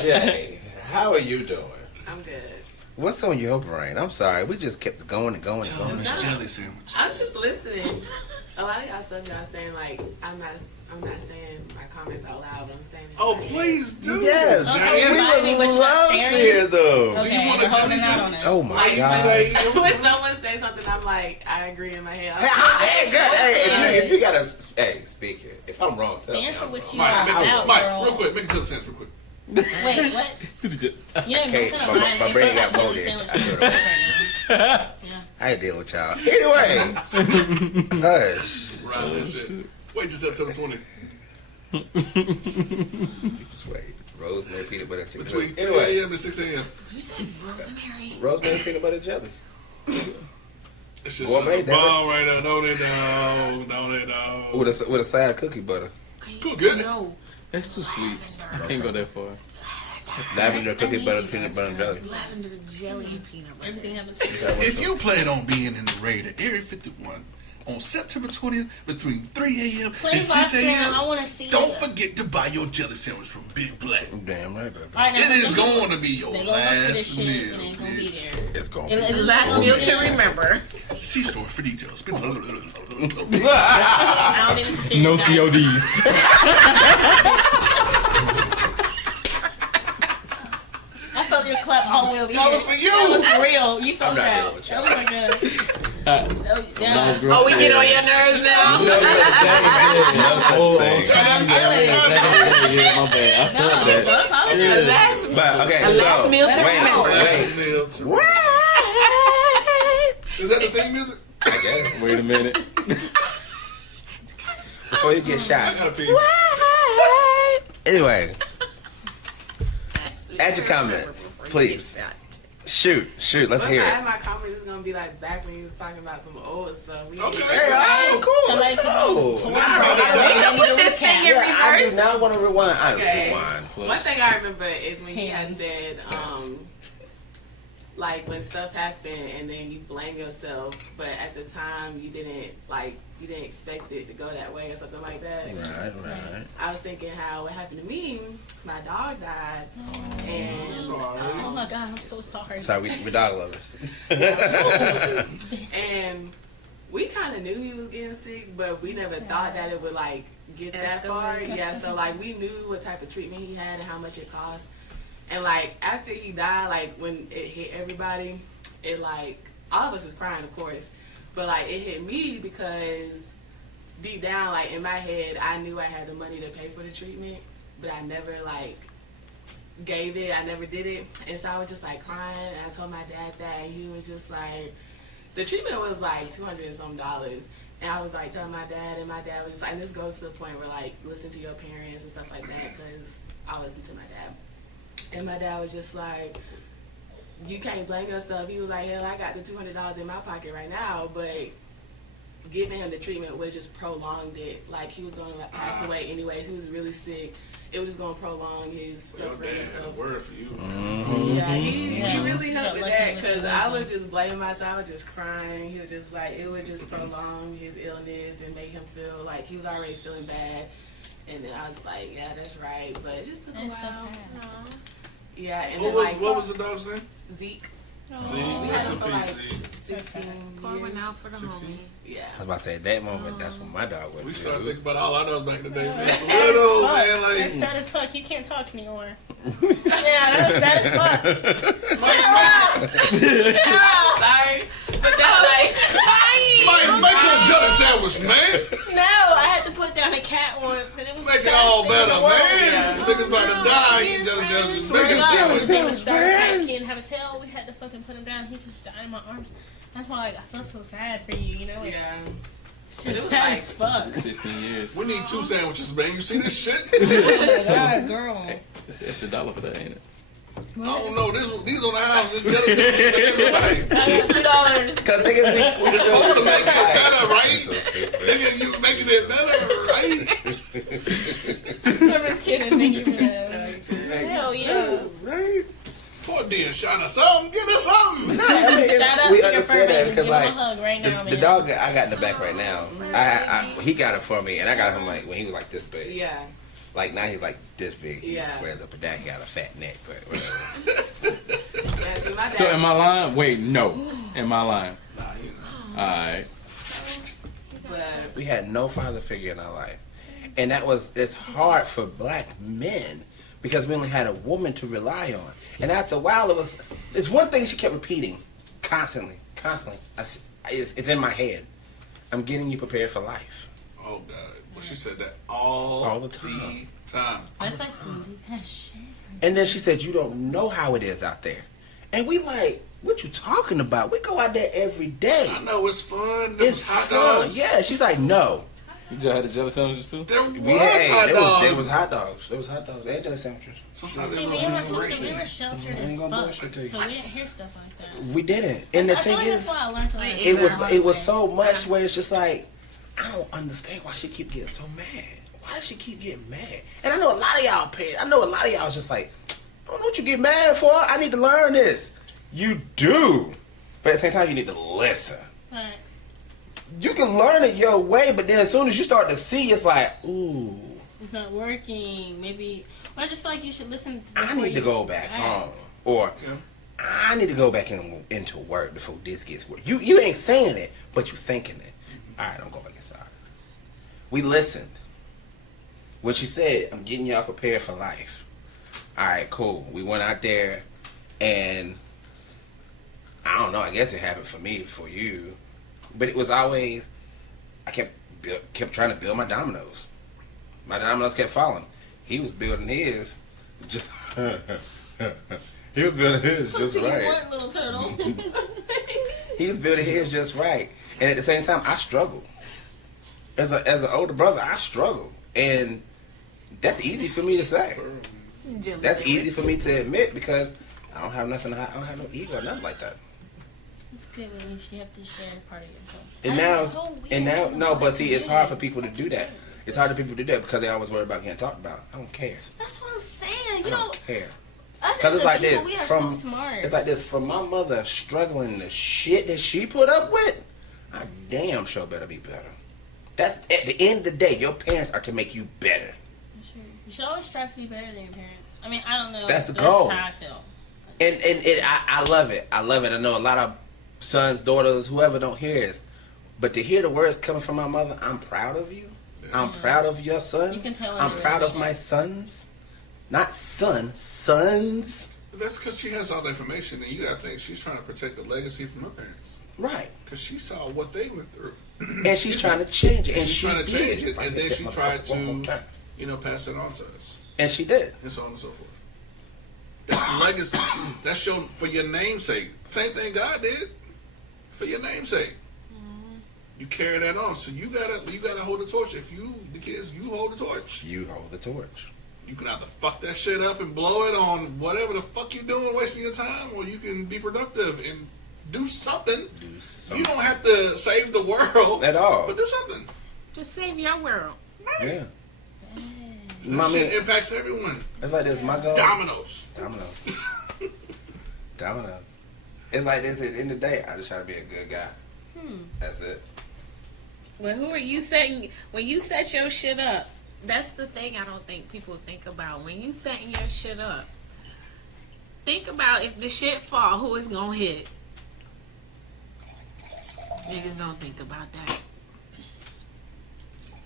Jay, how are you doing? I'm good. What's on your brain? I'm sorry. We just kept going and going and going. Dominos jelly sandwich. I was just listening. A lot of y'all stuff y'all saying like I'm not saying my comments out loud, but I'm saying it. Oh, in my head. please do. Yes, Okay, we everybody, would what you love to sharing? hear those. Okay, you want a we're holding jelly out on sandwich? it. Oh my Like, god. when someone says something, I'm like, I agree in my head. I'm Hey, girl, hey, if you gotta, hey, speak it. If I'm wrong, tell me. Stand for I'm what wrong. you Mike, are about, Mike, girl. real quick, make a jelly sandwich real quick. Wait, what? You know, Okay, I'm gonna lie. my brain got bloated. I threw it away. I deal with y'all. Anyway, hush. Right, that shit. Wait till September 20. Just wait. Rosemary peanut butter chicken. Between 3 Anyway, a.m. and 6 a.m. You said rosemary. rosemary peanut butter jelly. It's just Gourmet, a bomb right there. Don't it know? Don't it know? With a side cookie butter. Cool, good. No. That's too sweet. I can't go that far. Lavender cookie need butter you peanut guys butter for jelly. Lavender jelly peanut butter. Everything happens for If you plan on being in the raid at Area 51 on September 20th between 3 a.m. and Please 6 watch them. a.m., I want to see don't it. forget to buy your jelly sandwich from Big Black. Damn right, baby. All right, now, It is they going to be your They gonna look for this last shit meal. and ain't gonna be bitch. there. It's gonna be. It's Last meal to remember. C-store for details. I don't think this is serious. No guys. CODs. I felt your clap all the way over here. That was for you. That was for real. You felt I'm not that. dealing with That y'all. was like a. Yeah. Oh, we get on your nerves now. No such thing. Yeah, my bad. I felt that. A last, But okay, a last so meal to remember. wait. Is that the theme music? I guess Wait a minute. before you get I shot. got a piece. Anyway, add your comments, please. Shoot. Let's But hear I it. have my comments is gonna be like back when he was talking about some old stuff. We Okay. Hey, all right, cool. Somebody Let's can go. go. We can put this thing in Yeah, I do reverse. not want to rewind. I Okay. rewind. One thing I remember is when he had Hands. said, like when stuff happened and then you blame yourself, but at the time you didn't expect it to go that way or something like that. Right. I was thinking how what happened to me, my dog died, and sorry. Oh my god, I'm so sorry. Sorry, we dog lovers. and we kind of knew he was getting sick, but we never thought that it would like get that far. Escalate. Yeah, so like we knew what type of treatment he had and how much it cost. And like after he died, like when it hit everybody, it like all of us was crying, of course, but like it hit me because deep down, like in my head, I knew I had the money to pay for the treatment, but I never like gave it. I never did it, and so I was just like crying. And I told my dad that, and he was just like, the treatment was like $200 and some, and I was like telling my dad, and my dad was just like, and this goes to the point where like listen to your parents and stuff like that, because I listened to my dad. And my dad was just like, you can't blame yourself. He was like, hell, I got the $200 in my pocket right now, but giving him the treatment would have just prolonged it. Like, he was going to like, pass away anyways. He was really sick. It was just going to prolong his Your suffering and dad had a stuff. word for you. Yeah, he really helped with Like that, he was because the I wisdom. was just blaming myself. I was just crying. He was just like, it would just prolong his illness and make him feel like he was already feeling bad. And then I was like, yeah, that's right. But it just took a It's so while. sad. Yeah, and What then was, like the dog's name? Zeke, Z. we had Rest him in for like peace, Z. 16 Pouring years. out for the 16. homie. Yeah. I was about to say, at that moment, that's what my dog would We do. started thinking about all our dogs back in the day. Man. For Sad real though, as fuck. man. That's Like, sad as fuck. You can't talk anymore. Yeah, that was sad as fuck. Sorry. But that like Mike, make her a jelly sandwich, man. No, I had to put down a cat once, and it was Make the it all saddest thing in better, the world. man. Yeah. Niggas about to die eating jelly sandwiches. Make Swear to God, it his name was Dark Cat. He didn't have a tail. We had to fucking fucking put him down. He just died in my arms. That's why, like, I feel so sad for you. You know? Like, Yeah. it's It just was sad like- as fuck. 16 years. We need 2 sandwiches, man. You see this shit? Oh my god, girl. It's an extra $1 for that, ain't it? I don't know. These on the house. It's better than everybody. $2. Because niggas be It's supposed to make it better, So right? stupid. Nigga, you making it better, right? I'm just kidding. Thank you for that. Hell yeah. Right? Poor dear, shot us something. Get us something. I mean, Shout out we to your understand fur that babies. because, Give like, him a hug right now, the man. dog that I got in the back right now, he got it for me, and I got him like when he was like this big. Yeah. Like now he's like this big. He Yeah. swears up and down. He got a fat neck, but whatever. Yeah, see, my dad, So am I lying? Wait, no. Am I lying? Nah, you know. Alright. but We had no father figure in our life, and it's hard for black men because we only had a woman to rely on. And after a while, it's one thing she kept repeating constantly. It's in my head. I'm getting you prepared for life. Oh God, well, she said that all the time. That's like some deep ass shit. And then she said, "You don't know how it is out there." And we like, what you talking about? We go out there every day. I know it's fun. Them It's hot fun. dogs. Yeah. She's like, no. You just had the jelly sandwiches too? There was Yeah, hot dogs. there was hot dogs. There was hot dogs and jelly sandwiches. Sometimes See, they me don't and my be sister, great. we were sheltered I as ain't gonna fuck, bullshit to you. so we didn't hear stuff like that. We didn't. And the I feel thing like is, that's why I learned to Like, like it was so much where it's just like, I don't understand why she keep getting so mad. Why does she keep getting mad? And I know a lot of y'all is just like, I don't know what you get mad for. I need to learn this. You do. But at the same time, you need to listen. Facts. You can learn it your way, but then as soon as you start to see, it's like, ooh, It's not working. Maybe. Well, I just feel like you should listen. I need to go back home. Or I need to go back into work before this gets worse. You ain't saying it, but you thinking it. All right, I'm going back inside. We listened. When she said, I'm getting y'all prepared for life. All right, cool. We went out there, and I don't know. I guess it happened for me, for you. But it was always, I kept trying to build my dominoes. My dominoes kept falling. He was building his just... He was building his just You right. weren't, little turtle. He was building his just right. And at the same time, I struggled. As an older brother, I struggled. And that's easy for me to say. That's easy for me to admit because I don't have nothing. I don't have no ego, nothing like that. It's good when you have to share part of yourself. And now, no, but see, it's hard for people to do that. It's hard for people to do that because they always worry about getting talked about. I don't care. That's what I'm saying. I You don't know, care. us Because as it's a like people, this. we are From so smart. it's like this. From my mother struggling the shit that she put up with, I damn sure better be better. That's at the end of the day. Your parents are to make you better. Sure. You should always strive to be better than your parents. I mean, I don't know. That's the goal. That's how I feel. And I love it. I love it. I know a lot of sons, daughters, whoever don't hear this, but to hear the words coming from my mother, I'm proud of you. I'm proud of your sons. You can tell I'm when proud you're of my sons. Not sons. That's because she has all the information, and you gotta think she's trying to protect the legacy from her parents. Right. Because she saw what they went through. And she's trying to change it. And And she's she trying to change did. it, and then she tried to, pass it on to us, And she did. and so on and so forth. That's legacy. That's your for your namesake. Same thing God did for your namesake. You carry that on, so you gotta hold the torch. If the kids, you hold the torch. You hold the torch. You can either fuck that shit up and blow it on whatever the fuck you doing, wasting your time, or you can be productive and do something. You don't have to save the world At all. but do something. Just save your world. Yeah. This Mommy, shit impacts everyone. it's like this. My goal. Dominoes. Dominoes. Dominoes. It's like this. At the end of the day, I just try to be a good guy. That's it. Well, who are you setting when you set your shit up? That's the thing I don't think people think about. When you setting your shit up, think about if the shit fall, who is gonna hit? Niggas don't think about that.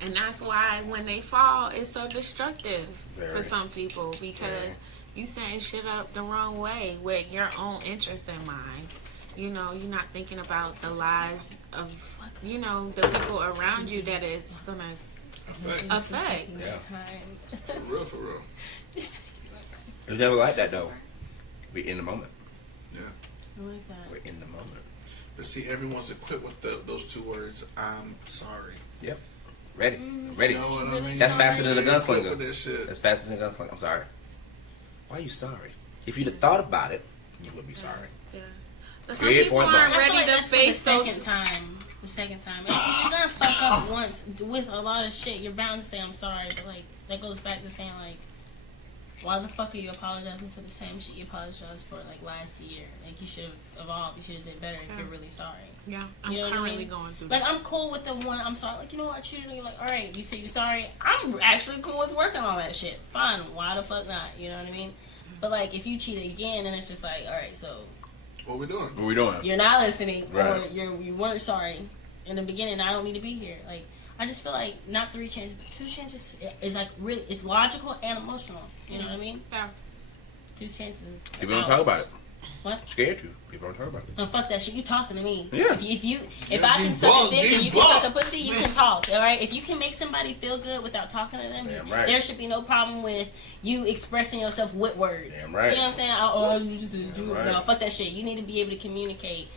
And that's why when they fall, it's so destructive for Very. some people because you setting shit up the wrong way with your own interest in mind. You know, you're not thinking about the lives of, the people around you that it's gonna affect. Yeah. For real. It's never like that though. We in the moment. Yeah. I like that. We're in the moment. But see, everyone's equipped with those two words. I'm sorry. Yep. Ready. Ready. You know what I mean? That's faster than a Equipped with gunslinger. this shit. That's faster than a gunslinger. I'm sorry. Why are you sorry? If you'd have thought about it, you would be sorry. Yeah. But some Period, people point aren't blank. I feel ready like to that's for face the those. second time. The second time. If you're gonna fuck up once with a lot of shit, you're bound to say I'm sorry. But like that goes back to saying like, why the fuck are you apologizing for the same shit you apologized for like last year? Like you should have evolved. You should have did better if you're really sorry. Yeah, I'm You know what I currently mean? going through Like that. I'm cool with the one I'm sorry. Like you know what I cheated on you. Like all right, you say you're sorry. I'm actually cool with working on that shit. Fine. Why the fuck not? You know what I mean? But like if you cheat again, then it's just like all right, so What we doing? What we doing? you're not listening, or Right. you weren't sorry in the beginning. I don't need to be here. Like I just feel like not 3 changes, but 2 changes is like really it's logical and emotional. You know what I mean? Yeah. 2 chances. People don't talk about it. What? Scared to. People don't talk about it. No, fuck that shit. You talking to me? Yeah. If I can suck a dick and you can bugged. suck a pussy, you can talk. All right. If you can make somebody feel good without talking to them, Damn right. there should be no problem with you expressing yourself with words. Damn right. You know what I'm saying? Oh, you just didn't do it. right. No, fuck that shit. You need to be able to communicate.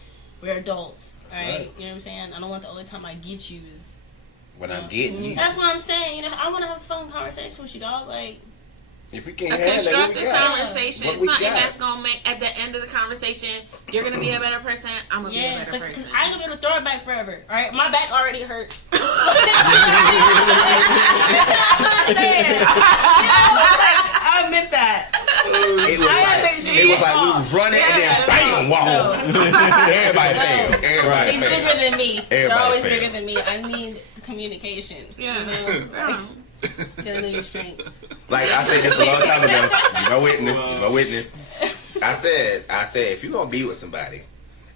We're adults. All right. right. You know what I'm saying? I don't want the only time I get you is. When I'm getting you. That's what I'm saying. You know, I want to have a fun conversation with you, dog. Like. If we can't A have that, what constructive we got? conversation, What we something got? that's gonna make at the end of the conversation, you're gonna be a better person. I'm gonna be a Yeah, better because person. I ain't gonna be able to throw it back forever. All right, my back already hurt. I admit that. It was like we was running and then bam, wall. Everybody failed. Everybody He's failed. bigger than me. They're Everybody always failed. bigger than me. I need communication. Yeah. You know? Yeah. Gotta know your strengths. Like I said this a long time ago. You my witness. You my witness. I said, if you're gonna be with somebody,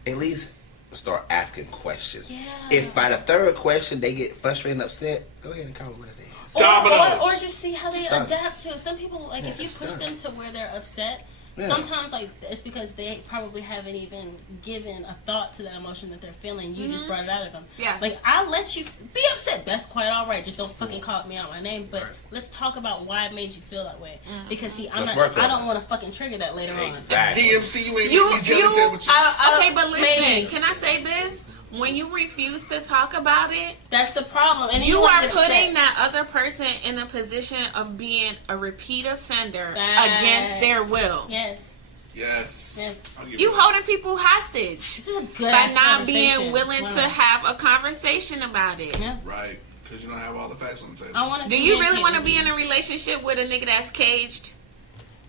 at least start asking questions. Yeah. If by the 3rd question they get frustrated and upset, go ahead and call it what it is. Dominos. Or just see how they It's done. adapt to it. Some people, like, Yeah, if you it's push done. them to where they're upset, Yeah. sometimes, like, it's because they probably haven't even given a thought to the emotion that they're feeling. You just brought it out of them. Yeah. Like, I'll let you be upset. That's quite all right. Just don't fucking call me out my name. But Right. let's talk about why it made you feel that way. Because, see, Let's work I on don't it. want to fucking trigger that later on. Exactly. DMC, you ain't make me jealous here with you. Okay, but listen, Maybe. can I say this? When you refuse to talk about it, That's the problem. And you wanna are get putting upset. that other person in a position of being a repeat offender Facts. against their will. Yes. Yes. Yes. I'll give You holding people hostage This is a good by ass not being conversation. willing Wow. to have a conversation about it. Yeah. Right. Because you don't have all the facts on the table. I want to. Do you really want to be in a relationship with a nigga that's caged?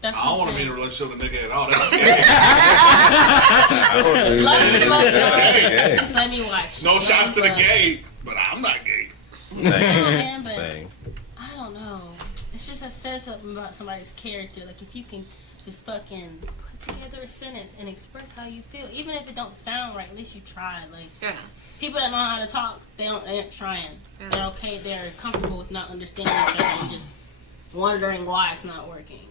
That's I don't want to be in a relationship with a nigga at all. That's okay. Yeah. Just let me watch. No shots to the Love. gay, but I'm not gay. Same. Man, but Same. I don't know. It's just that says something about somebody's character. Like if you can just fucking put together a sentence and express how you feel, even if it don't sound right, at least you tried. Like Yeah. people that know how to talk, they ain't trying. Yeah. They're okay. They're comfortable with not understanding each other and just wondering why it's not working.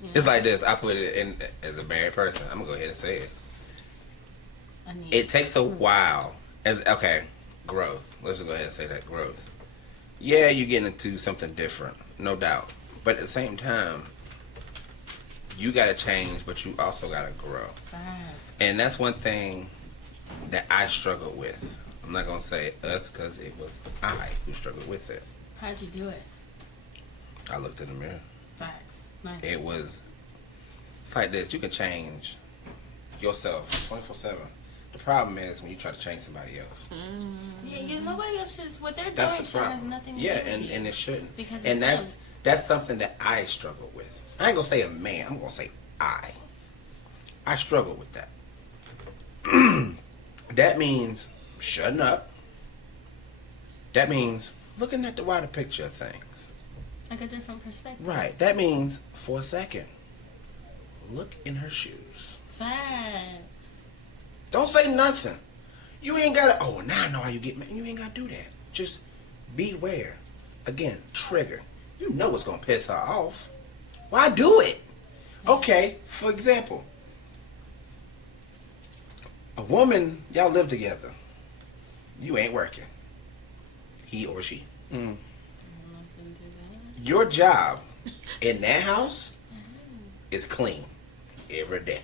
You know? It's like this. I put it in as a married person. I'm gonna go ahead and say it. I mean, It takes a while. Growth. Let's just go ahead and say that growth. Yeah, you're getting into something different, no doubt. But at the same time, you gotta change, but you also gotta grow. facts. And that's one thing that I struggled with. I'm not gonna say us because it was I who struggled with it. How'd you do it? I looked in the mirror. Facts. Nice. It's like this. You can change yourself 24/7. The problem is when you try to change somebody else. Yeah, nobody else is what they're That's doing the should have problem. nothing to Yeah, do with you. and it shouldn't. Because And it's that's something that I struggle with. I ain't gonna say a man. I'm gonna say I. I struggle with that. That means shutting up. That means looking at the wider picture of things. like a different perspective. Right. That means for a second, look in her shoes. Facts. Don't say nothing. You ain't gotta. Oh, now I know how you get mad. You ain't gotta do that. Just beware. Again, trigger. You know what's gonna piss her off. Why do it? Okay, for example, a woman, y'all live together. You ain't working. He or she. Your job in that house is clean every day.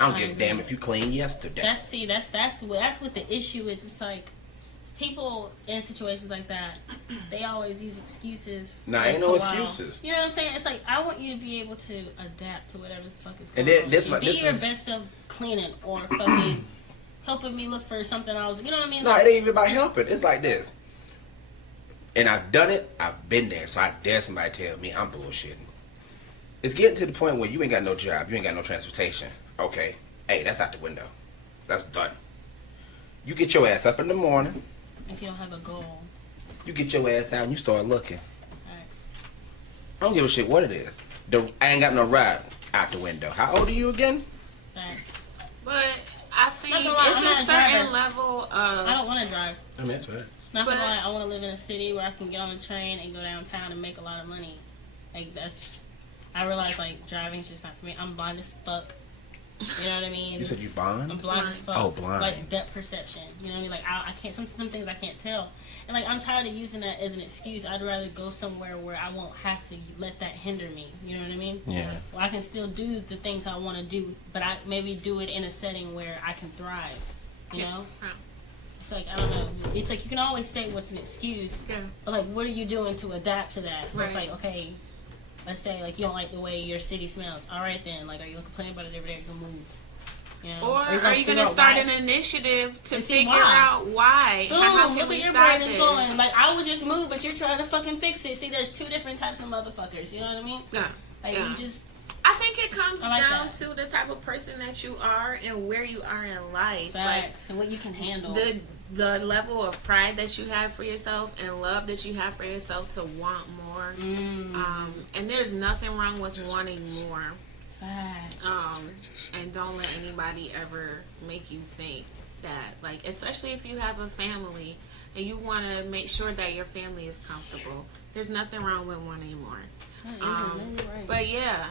I don't give a damn if you clean yesterday. That's what the issue is. It's like people in situations like that, they always use excuses. Nah, ain't no excuses. You know what I'm saying? It's like I want you to be able to adapt to whatever the fuck is going And on. this Be your best self cleaning or fucking helping me look for something I was. You know what I mean? No, it ain't even about helping. It's like this. And I've done it. I've been there. So I dare somebody tell me I'm bullshitting. It's getting to the point where you ain't got no job. You ain't got no transportation. Okay. Hey, that's out the window. That's done. You get your ass up in the morning. If you don't have a goal. You get your ass out and you start looking. Thanks. I don't give a shit what it is. I ain't got no ride out the window. How old are you again? Thanks. But I think Not gonna lie, I'm it's not a a certain driver. level of. I don't want to drive. I mean, that's right. Not gonna lie, I want to live in a city where I can get on the train and go downtown and make a lot of money. Like I realize like driving's just not for me. I'm blind as fuck. You know what I mean? You said you blind? I'm blind as fuck. Oh, blind. Like depth perception. You know what I mean? Like I can't. Some things I can't tell. And like I'm tired of using that as an excuse. I'd rather go somewhere where I won't have to let that hinder me. You know what I mean? Yeah. Well, I can still do the things I want to do, but I maybe do it in a setting where I can thrive. You know? It's like, I don't know. It's like you can always say what's an excuse. Yeah. But like, what are you doing to adapt to that? So it's Right. like, okay, let's say like you don't like the way your city smells. All right then, like, are you gonna complain about it every day? You're gonna move. You know? Or are you figure going to out start why an it's- initiative to and see figure why. out why? Boom, How can look we where your start brain is this? going. Like, I would just move, but you're trying to fucking fix it. See, there's two different types of motherfuckers. You know what I mean? Yeah. Like, Yeah. you just... I think it comes I like down that. to the type of person that you are and where you are in life. Facts. And what you can handle. The level of pride that you have for yourself and love that you have for yourself to want more. And there's nothing wrong with wanting more. Facts. And don't let anybody ever make you think that, like, especially if you have a family and you want to make sure that your family is comfortable. There's nothing wrong with wanting more. But yeah,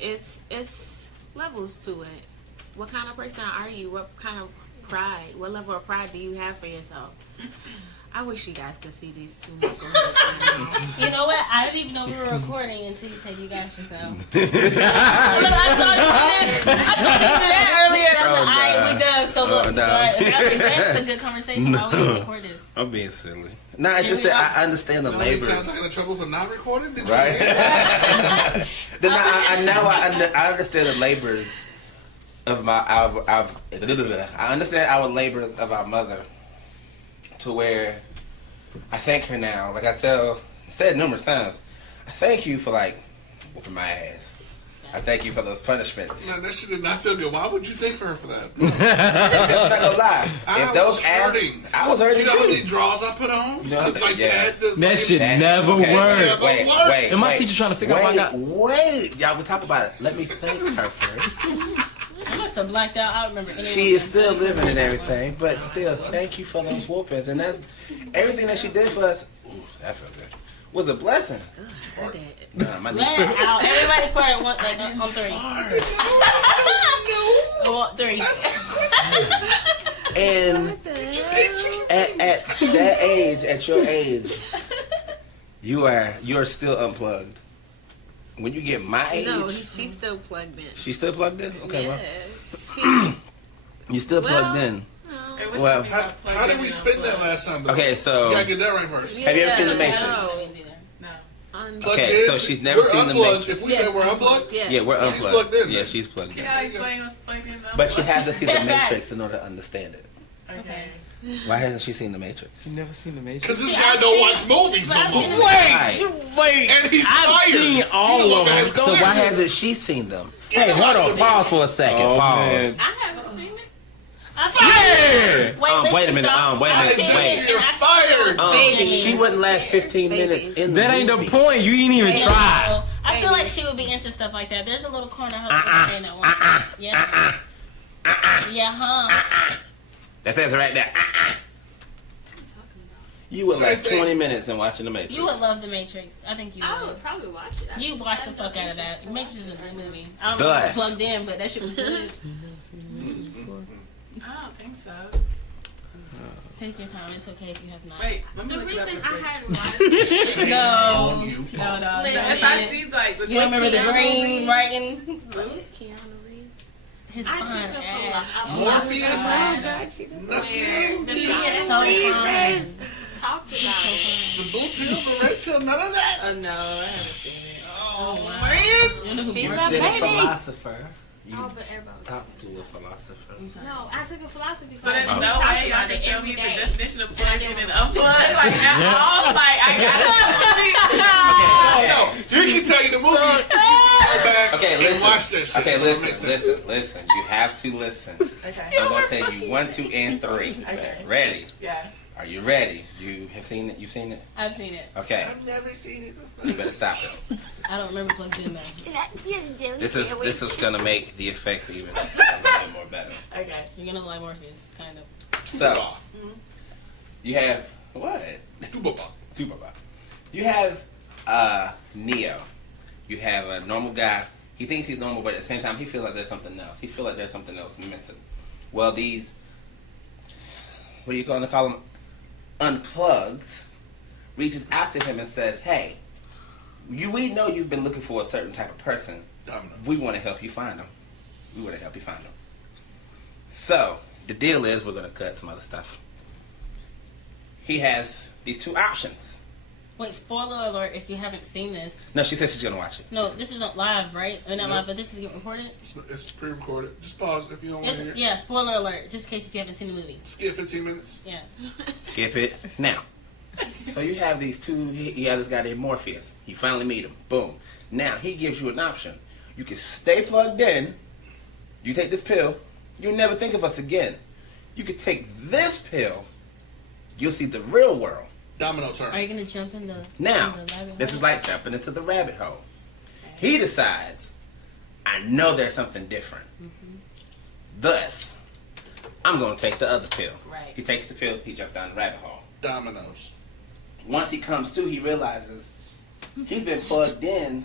it's levels to it. What kind of person are you? What kind of pride? What level of pride do you have for yourself? I wish you guys could see these two knuckleheads right now. You know what? I didn't even know we were recording until you said you guys just now. I saw you do that earlier, and I was like, alright, we done. So look, no. alright, that's a good conversation. Why we didn't record this? I'm being silly. Nah, it's just that I understand the How many times I labors. got in trouble for not recording? Did Right? you hear? Then I understand the labors of I understand our labors of our mother, to where I thank her now. Like I said numerous times, I thank you for like whooping my ass. I thank you for those punishments. No, that shit did not feel good. Why would you thank her for that? I'm not gonna lie. If those was hurting. I was hurting You know how many too. draws I put on? You know, Like yeah. That shit never Okay, worked. Wait. And my teacher trying to figure out why I got... Wait. Y'all, we talk about it. Let me thank her first. I must have blacked out. I don't remember any She is still living and everything, but still, thank you for those whoopings. And that's everything that she did for us. Ooh, that felt good. Was a blessing. Nah, my knee. Let it out. Everybody quiet on three. On three. And at that age, at your age, you are still unplugged. When you get my age, No, she's still plugged in. she's still plugged in. Okay, Yes. you still plugged in. Well, How did we spend that last time? Though? okay, so You gotta get that right first. have you ever seen The Matrix? Plugged Okay, in, so she's never we're seen The unplugged. Matrix. If we say we're unplugged, Yes. Yeah, we're She's unplugged. plugged in, Yeah, then. she's plugged in. Yeah, explain what's plugged in. But you have to see The Matrix in order to understand it. Okay. Why hasn't she seen The Matrix? You never seen The Matrix? Because this guy don't watch movies no more. Wait, And he's I've fired. seen all You know of what, them. guys, go so ahead. why hasn't she seen them? Get Hey, him hold out on. of the Pause for a second. Oh, Pause. I haven't seen it. Wait a minute. You're fired. She wouldn't last 15 minutes in the That ain't the movie. point. You ain't even try. I feel like she would be into stuff like that. There's a little corner of her in that one. Yeah. Yeah, huh? That says it right there. You would last 20 minutes in watching The Matrix. You would love The Matrix. I think you I would. would probably watch it. You watch the fuck out of that. The Matrix is a good movie. I don't Thus. know if it's plugged in, but that shit was good. I don't think so. Take your time. It's okay if you have not. Wait, let me The look it up reason real I quick. hadn't watched it. No. No. If I see like the You remember the Keanu green Reeves. writing? Keanu Reeves. his I fine took a ass. Morpheus? Oh God, she just Nothing. He is so fine. talked about it. The blue pill, the red pill, none of that? No, I haven't seen it. Oh, man. You know who She's Morpheus a Did a baby. philosopher. You Oh, but everybody was talk to a philosopher. No, I took a philosophy class. So there's Oh. no We talked way y'all about can it tell every me the day. definition of And I plug in didn't and want to. unplug, like at all. Like I gotta. No, he can tell you the movie. Go back Okay, and listen. watch that shit. Okay, So it makes listen. sense. You have to listen. Okay. I'm gonna tell you 1, 2, and 3. Okay. Ready? Yeah. Are you ready? You have seen it? You've seen it? I've seen it. Okay. I've never seen it before. You better stop it. I don't remember plugged in though. This is gonna make the effect even a little bit more better. Okay. You're gonna like Morpheus, kind of. So you have what? Tubaba. You have Neo. You have a normal guy. He thinks he's normal, but at the same time, he feels like there's something else. He feels like there's something else missing. Well, these, what do you call them? Unplugged, reaches out to him and says, "Hey, we know you've been looking for a certain type of person. Dominos. We want to help you find them. We want to help you find them." So the deal is, we're gonna cut some other stuff. He has these two options. Wait, spoiler alert if you haven't seen this. No, she said she's gonna watch it. No, this isn't live, right? Or not No. live, but this is getting recorded. It's pre-recorded. Just pause if you don't want to hear it. Yeah, spoiler alert, just in case if you haven't seen the movie. Skip 15 minutes. Yeah. Skip it now. So you have these two. You have this guy named Morpheus. You finally meet him. Boom. Now he gives you an option. You can stay plugged in. You take this pill. You'll never think of us again. You could take this pill. You'll see the real world. Domino turn. Are you gonna jump in the Now, in the rabbit this hole? is like jumping into the rabbit hole. He decides, I know there's something different. Thus, I'm going to take the other pill. Right. He takes the pill, he jumps down the rabbit hole. Dominoes. Once he comes to, he realizes he's been plugged in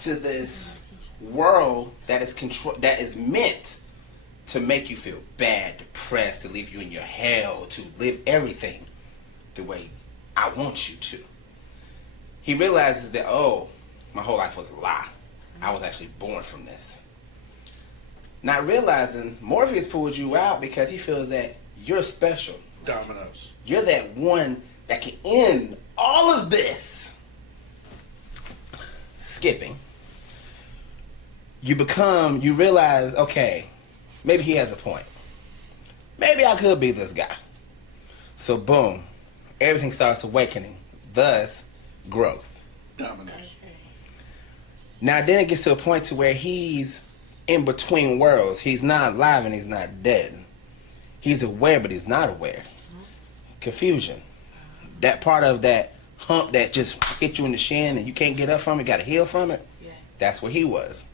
to this world that is meant to make you feel bad, depressed, to leave you in your hell, to live everything the way I want you to. He realizes that, oh, my whole life was a lie. I was actually born from this. Not realizing Morpheus pulled you out because he feels that you're special. Dominoes. You're that one that can end all of this. Skipping. You realize, okay, maybe he has a point. Maybe I could be this guy. So boom, everything starts awakening. Thus, growth. Dominoes. Now then it gets to a point to where he's in between worlds. He's not alive and he's not dead. He's aware but he's not aware. Confusion. That part of that hump that just hit you in the shin and you can't get up from it, got to heal from it. Yeah. That's where he was.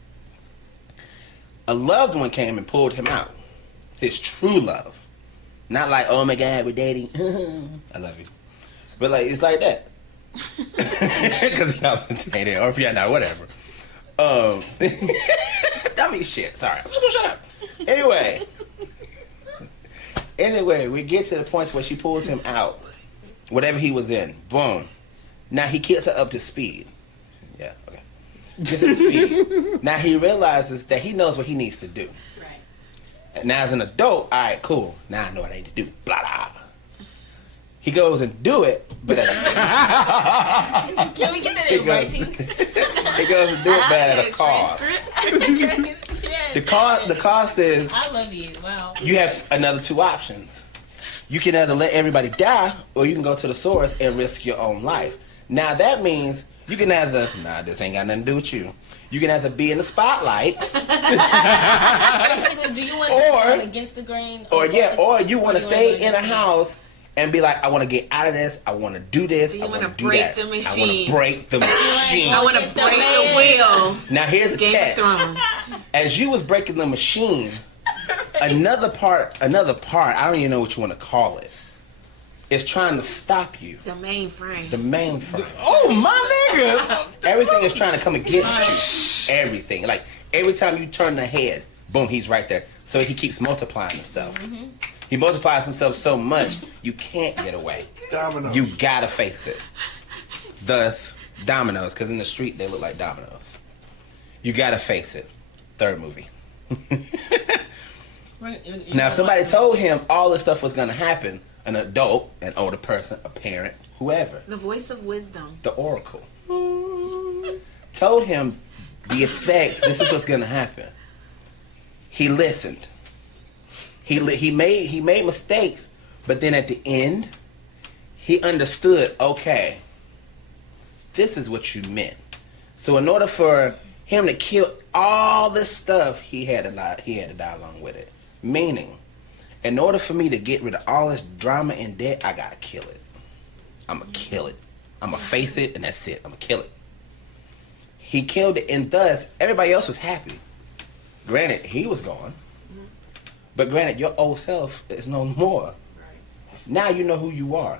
A loved one came and pulled him out. His true love. Not like, oh my God, we're dating. I love you. But like, it's like that. Because y'all been dating, or if y'all not, whatever. I mean, shit. Sorry. I'm just gonna shut up. Anyway, we get to the point where she pulls him out. Whatever he was in. Boom. Now he gets her up to speed. Yeah, okay. Gets her to speed. Now he realizes that he knows what he needs to do. Right. And now as an adult, all right, cool. Now I know what I need to do. Blah, blah. He goes and do it, but at a Can we get that in writing? he goes and do it, but at a cost. The cost is I love you. Wow. you have another two options. You can either let everybody die, or you can go to the source and risk your own life. Now that means you can either, this ain't got nothing to do with you. You can either be in the spotlight, Basically, do you want Or- to against the grain? or you want to you stay wanna in a house and be like, I want to get out of this. I want to do this. You I want wanna to do break that. the I want machine. to break the machine. I want to Against break the the man. wheel. Now here's a Game catch. of Thrones. As you was breaking the machine, another part, I don't even know what you want to call it, is trying to stop you. The mainframe. The mainframe. Oh, my nigga. Everything is trying to come against you. Everything. Like, every time you turn the head, boom, he's right there. So he keeps multiplying himself. He multiplies himself so much, you can't get away. Dominoes. You gotta face it. Thus, dominoes, because in the street, they look like dominoes. You gotta face it. Third movie. Now, somebody told him all this stuff was going to happen. An adult, an older person, a parent, whoever. The voice of wisdom. The oracle. Told him the effects. This is what's going to happen. He listened. He made mistakes, but then at the end, he understood. Okay, this is what you meant. So in order for him to kill all this stuff, he had to die along with it. Meaning, in order for me to get rid of all this drama and debt, I gotta kill it. I'm gonna kill it. I'm gonna face it, and that's it. I'm gonna kill it. He killed it, and thus everybody else was happy. Granted, he was gone, but granted, your old self is no more. Now you know who you are.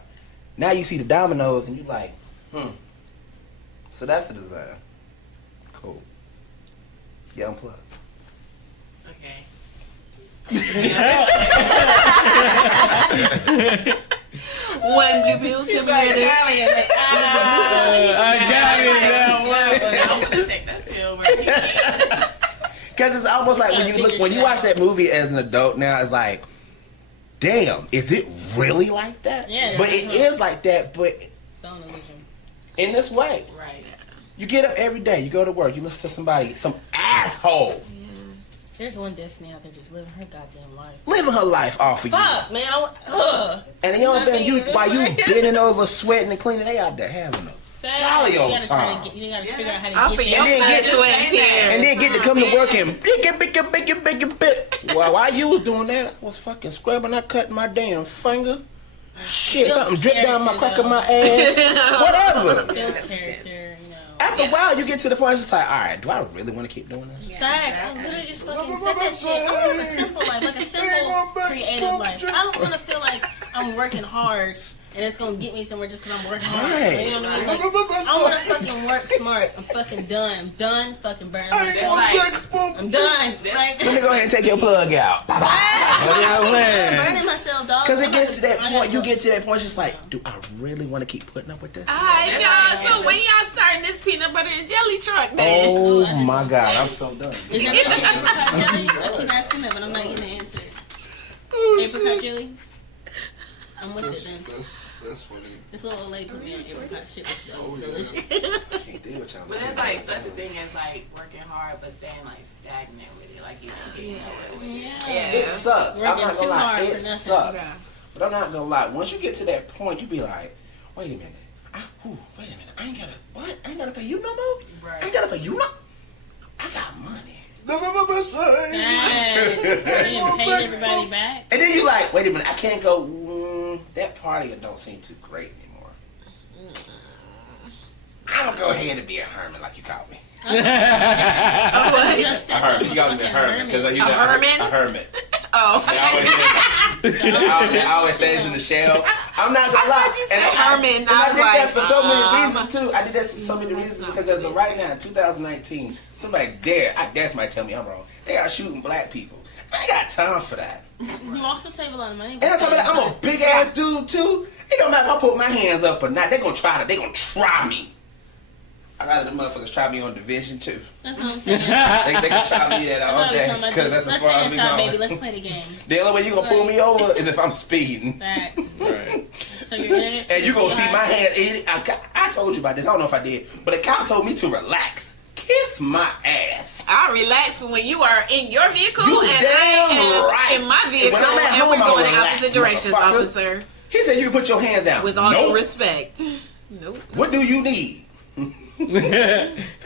Now you see the dominoes, and you're like, So that's the design. Cool. Yeah, unplug. Okay. One blue pill can be ready. I got it now. I'm gonna take that pill right. Because it's almost like when you watch that movie as an adult now, it's like, damn, is it really like that? Yeah. But it is like that, but It's on illusion. in this way. Right. You get up every day, you go to work, you listen to somebody, some asshole, There's one Destiny out there just living her goddamn life. living her life off of you. Fuck, man. And the only thing, while you bending over, sweating and cleaning, they out there having a jolly old time. You gotta figure out how to I'll get forget there. then get sweat and tears. And then get to come to work and while you was doing that, I was fucking scrubbing, I cut my damn finger. Shit, Built something dripped down my crack character, of my ass. Whatever. Builds character, you know. After a while, you get to the point, it's just like, all right, do I really want to keep doing this? Facts. I literally just fucking said that shit. I want a simple life, like a simple, creative life. I don't want to feel like I'm working hard and it's gonna get me somewhere just because I'm working hard. Right. You know what I mean? Like, I want to fucking work smart. I'm fucking done. I'm done fucking burning myself. I'm done. Like, Let me go ahead and take your plug out. I'm burning myself, dog. Because it gets to that point, you get to that point, it's just like, do I really want to keep putting up with this? Alright, y'all. So when y'all starting this peanut butter and jelly truck, then? Oh my God, I'm so done. Is that really apricot jelly? I keep asking that, but I'm not getting the answer. Apricot jelly? I'm with it then. That's funny. This little old lady put me on apricot shit. Was so delicious. Can't deal with y'all. But there's like such a thing as like working hard but staying like stagnant with it. Like you don't get nowhere with it. Yeah. It sucks. I'm Working not too gonna lie. hard It for nothing. sucks. Yeah. But I'm not gonna lie. Once you get to that point, you be like, wait a minute. Wait a minute. I ain't gotta pay you no more. Right. I ain't gotta pay you no. I got money. Thanks. You didn't pay everybody back. And then you like, wait a minute. I can't go. That party don't seem too great anymore. I'm gonna go ahead and be a hermit, like you called me. What? A hermit. You called me a hermit because I use that. hermit? A hermit. Oh. I always stays in the shell. I'm not gonna lie. thought you said hermit, and I I was did that like, for so many reasons too. I did that for so many reasons because as of right now, 2019, somebody I dare somebody tell me I'm wrong. They are shooting black people. I ain't got time for that. You also save a lot of money. And on top of that, I'm a big ass dude too. It don't matter if I put my hands up or not. They gonna try me. I'd rather the motherfuckers try me on Division 2. That's what I'm saying. They can try me that all day because that's as Let's far stay as we inside, go. baby. Let's play the game. The only way you gonna pull me over is if I'm speeding. Facts. Right. So your internet. And you gonna see my hand. I told you about this. I don't know if I did, but a cop told me to relax. Kiss my ass. I'll relax when you are in your vehicle You and damn I am right. in my vehicle When I'm at and home, we're I'm going in relaxed, opposite directions, motherfucker. officer. He said you can put your hands down. With all Nope. due respect. Nope. What do you need?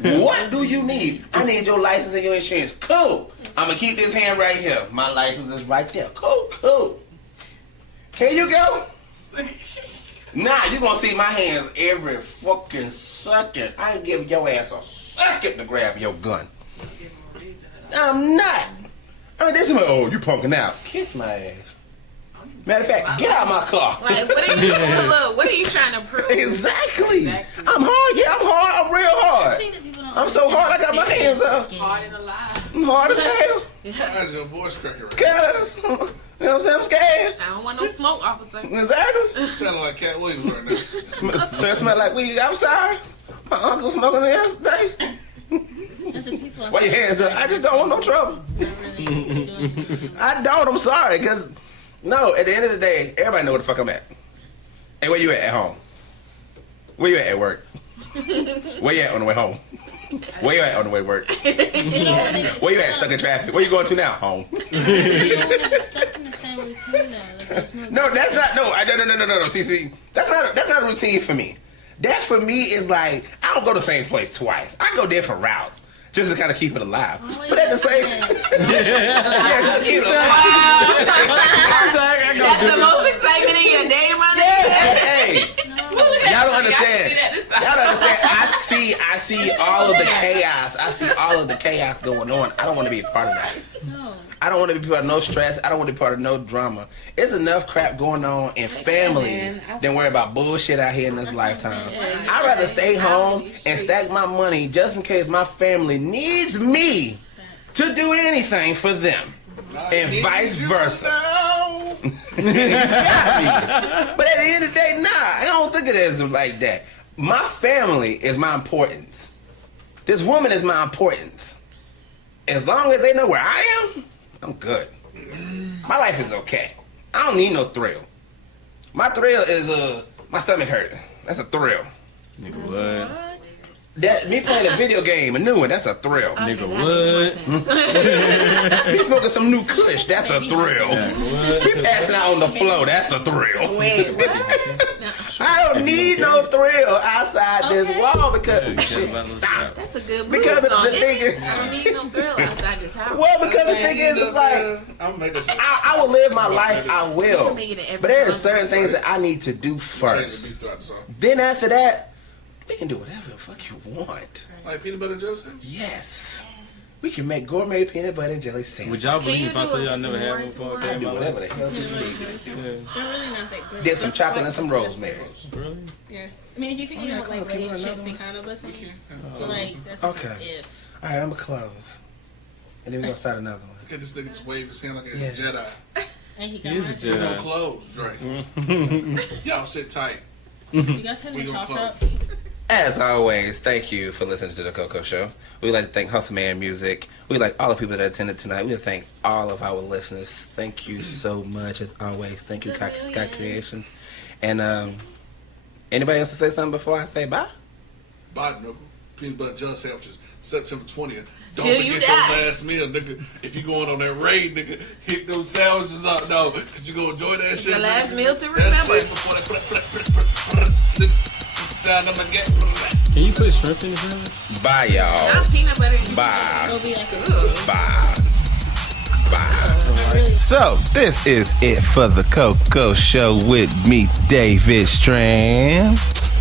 What do you need? I need your license and your insurance. Cool. I'm gonna keep this hand right here. My license is right there. Cool. Here you go. Nah, you gonna see my hands every fucking second. I ain't giving your ass a second to grab your gun. I'm not. This is my, you punking out. Kiss my ass. Matter of fact, get out of my car. Like, what are you trying to prove? Exactly. I'm hard. Yeah, I'm hard. I'm real hard. I'm so hard I got my hands up. Hard and alive. I'm hard as hell. How's your voice cracking right Cause, you know what I'm saying? I'm scared. I don't want no smoke, officer. Exactly. now? Sounding like Cat Williams right now. So it smell like weed. I'm sorry. My uncle smoking it yesterday. That's what people are. Why your hands up? I just don't want no trouble. Not really. I don't. I'm sorry, because no. At the end of the day, everybody know where the fuck I'm at. Hey, where you at home? Where you at work? Where you at on the way home? Where you at on the way to work? Where you at stuck in traffic? Where you going to now? Home. You don't want to be stuck in the same routine though. Like, No, that's not. No. See, that's not a routine for me. That for me is like I don't go to the same place twice. I go different routes just to kind of keep it alive. But at the same, just to keep it alive. That's the most excitement in your day, my nigga. Hey, y'all don't understand. Y'all don't understand. I see all of the chaos. I see all of the chaos going on. I don't want to be a part of that. no. I don't want to be part of no stress. I don't want to be part of no drama. It's enough crap going on in families than worry about bullshit out here in this lifetime. I'd rather stay home and stack my money just in case my family needs me to do anything for them. And vice versa. But at the end of the day, nah, I don't think of it as like that. My family is my importance. This woman is my importance. As long as they know where I am, I'm good. My life is okay. I don't need no thrill. My thrill is my stomach hurting. That's a thrill. Nigga, what? That me playing a video game, a new one, that's a thrill. Okay, nigga, what? Me smoking some new kush, that's a thrill. Me passing out on the floor, that's a thrill. Wait, what? I don't need no thrill outside this wall because shit, stop. That's a good Because song. the thing is, I don't need no thrill outside this house. well, because the thing is, it's like I'm making sure. I will live my life. I will, Make it every but there are month. certain things that I need to do Change the first. beat throughout the song. Then after that, we can do whatever the fuck you want. Like peanut butter and jelly sandwich? Yes, we can make gourmet peanut butter and jelly Would sandwiches. y'all Can believe you if I do told a y'all I never had one s'mores before? one? I do whatever the hell you need. They're really not that good. Get some chocolate and some rosemary. Really? Yes. I mean, if you Oh, can yeah, get close. like Can we Lay's run chips, another be kind of listening. Yeah. But like, that's Okay. like if. All right, I'm gonna close, and then we're gonna start another one. Look at this nigga just wave his hand like a Yes. Jedi. And he He got is a mine. We gonna Jedi. close, Drake. Y'all sit tight. You guys have We any gonna cough close. drops? As always, thank you for listening to the Coco Show. We'd like to thank Hustle Man Music. We'd like all the people that attended tonight. We'd thank all of our listeners. Thank you so much, as always. Thank you, Sky Creations. And anybody else to say something before I say bye? Bye, nigga. Peanut butter jelly sandwiches, September 20th. Don't Till you forget your die. last meal, nigga. If you going on that raid, nigga, hit those sandwiches up, no, because you gonna enjoy that shit. the last nigga. meal to That's remember. it before that sound I'm gonna get. Can you put shrimp in the sandwich? Bye, y'all. Not peanut butter. and Bye. It'll be like Ugh. Bye. Bye. So, this is it for the Coco Show with me, David Strand.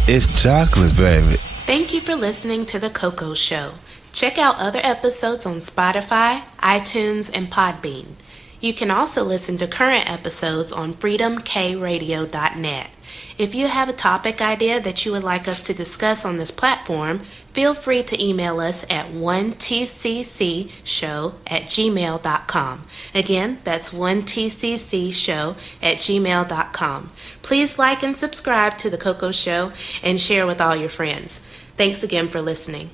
It's chocolate, baby. Thank you for listening to The Coco Show. Check out other episodes on Spotify, iTunes, and Podbean. You can also listen to current episodes on freedomkradio.net. If you have a topic idea that you would like us to discuss on this platform, feel free to email us at 1tccshow@gmail.com. Again, that's 1tccshow@gmail.com. Please like and subscribe to The Coco Show and share with all your friends. Thanks again for listening.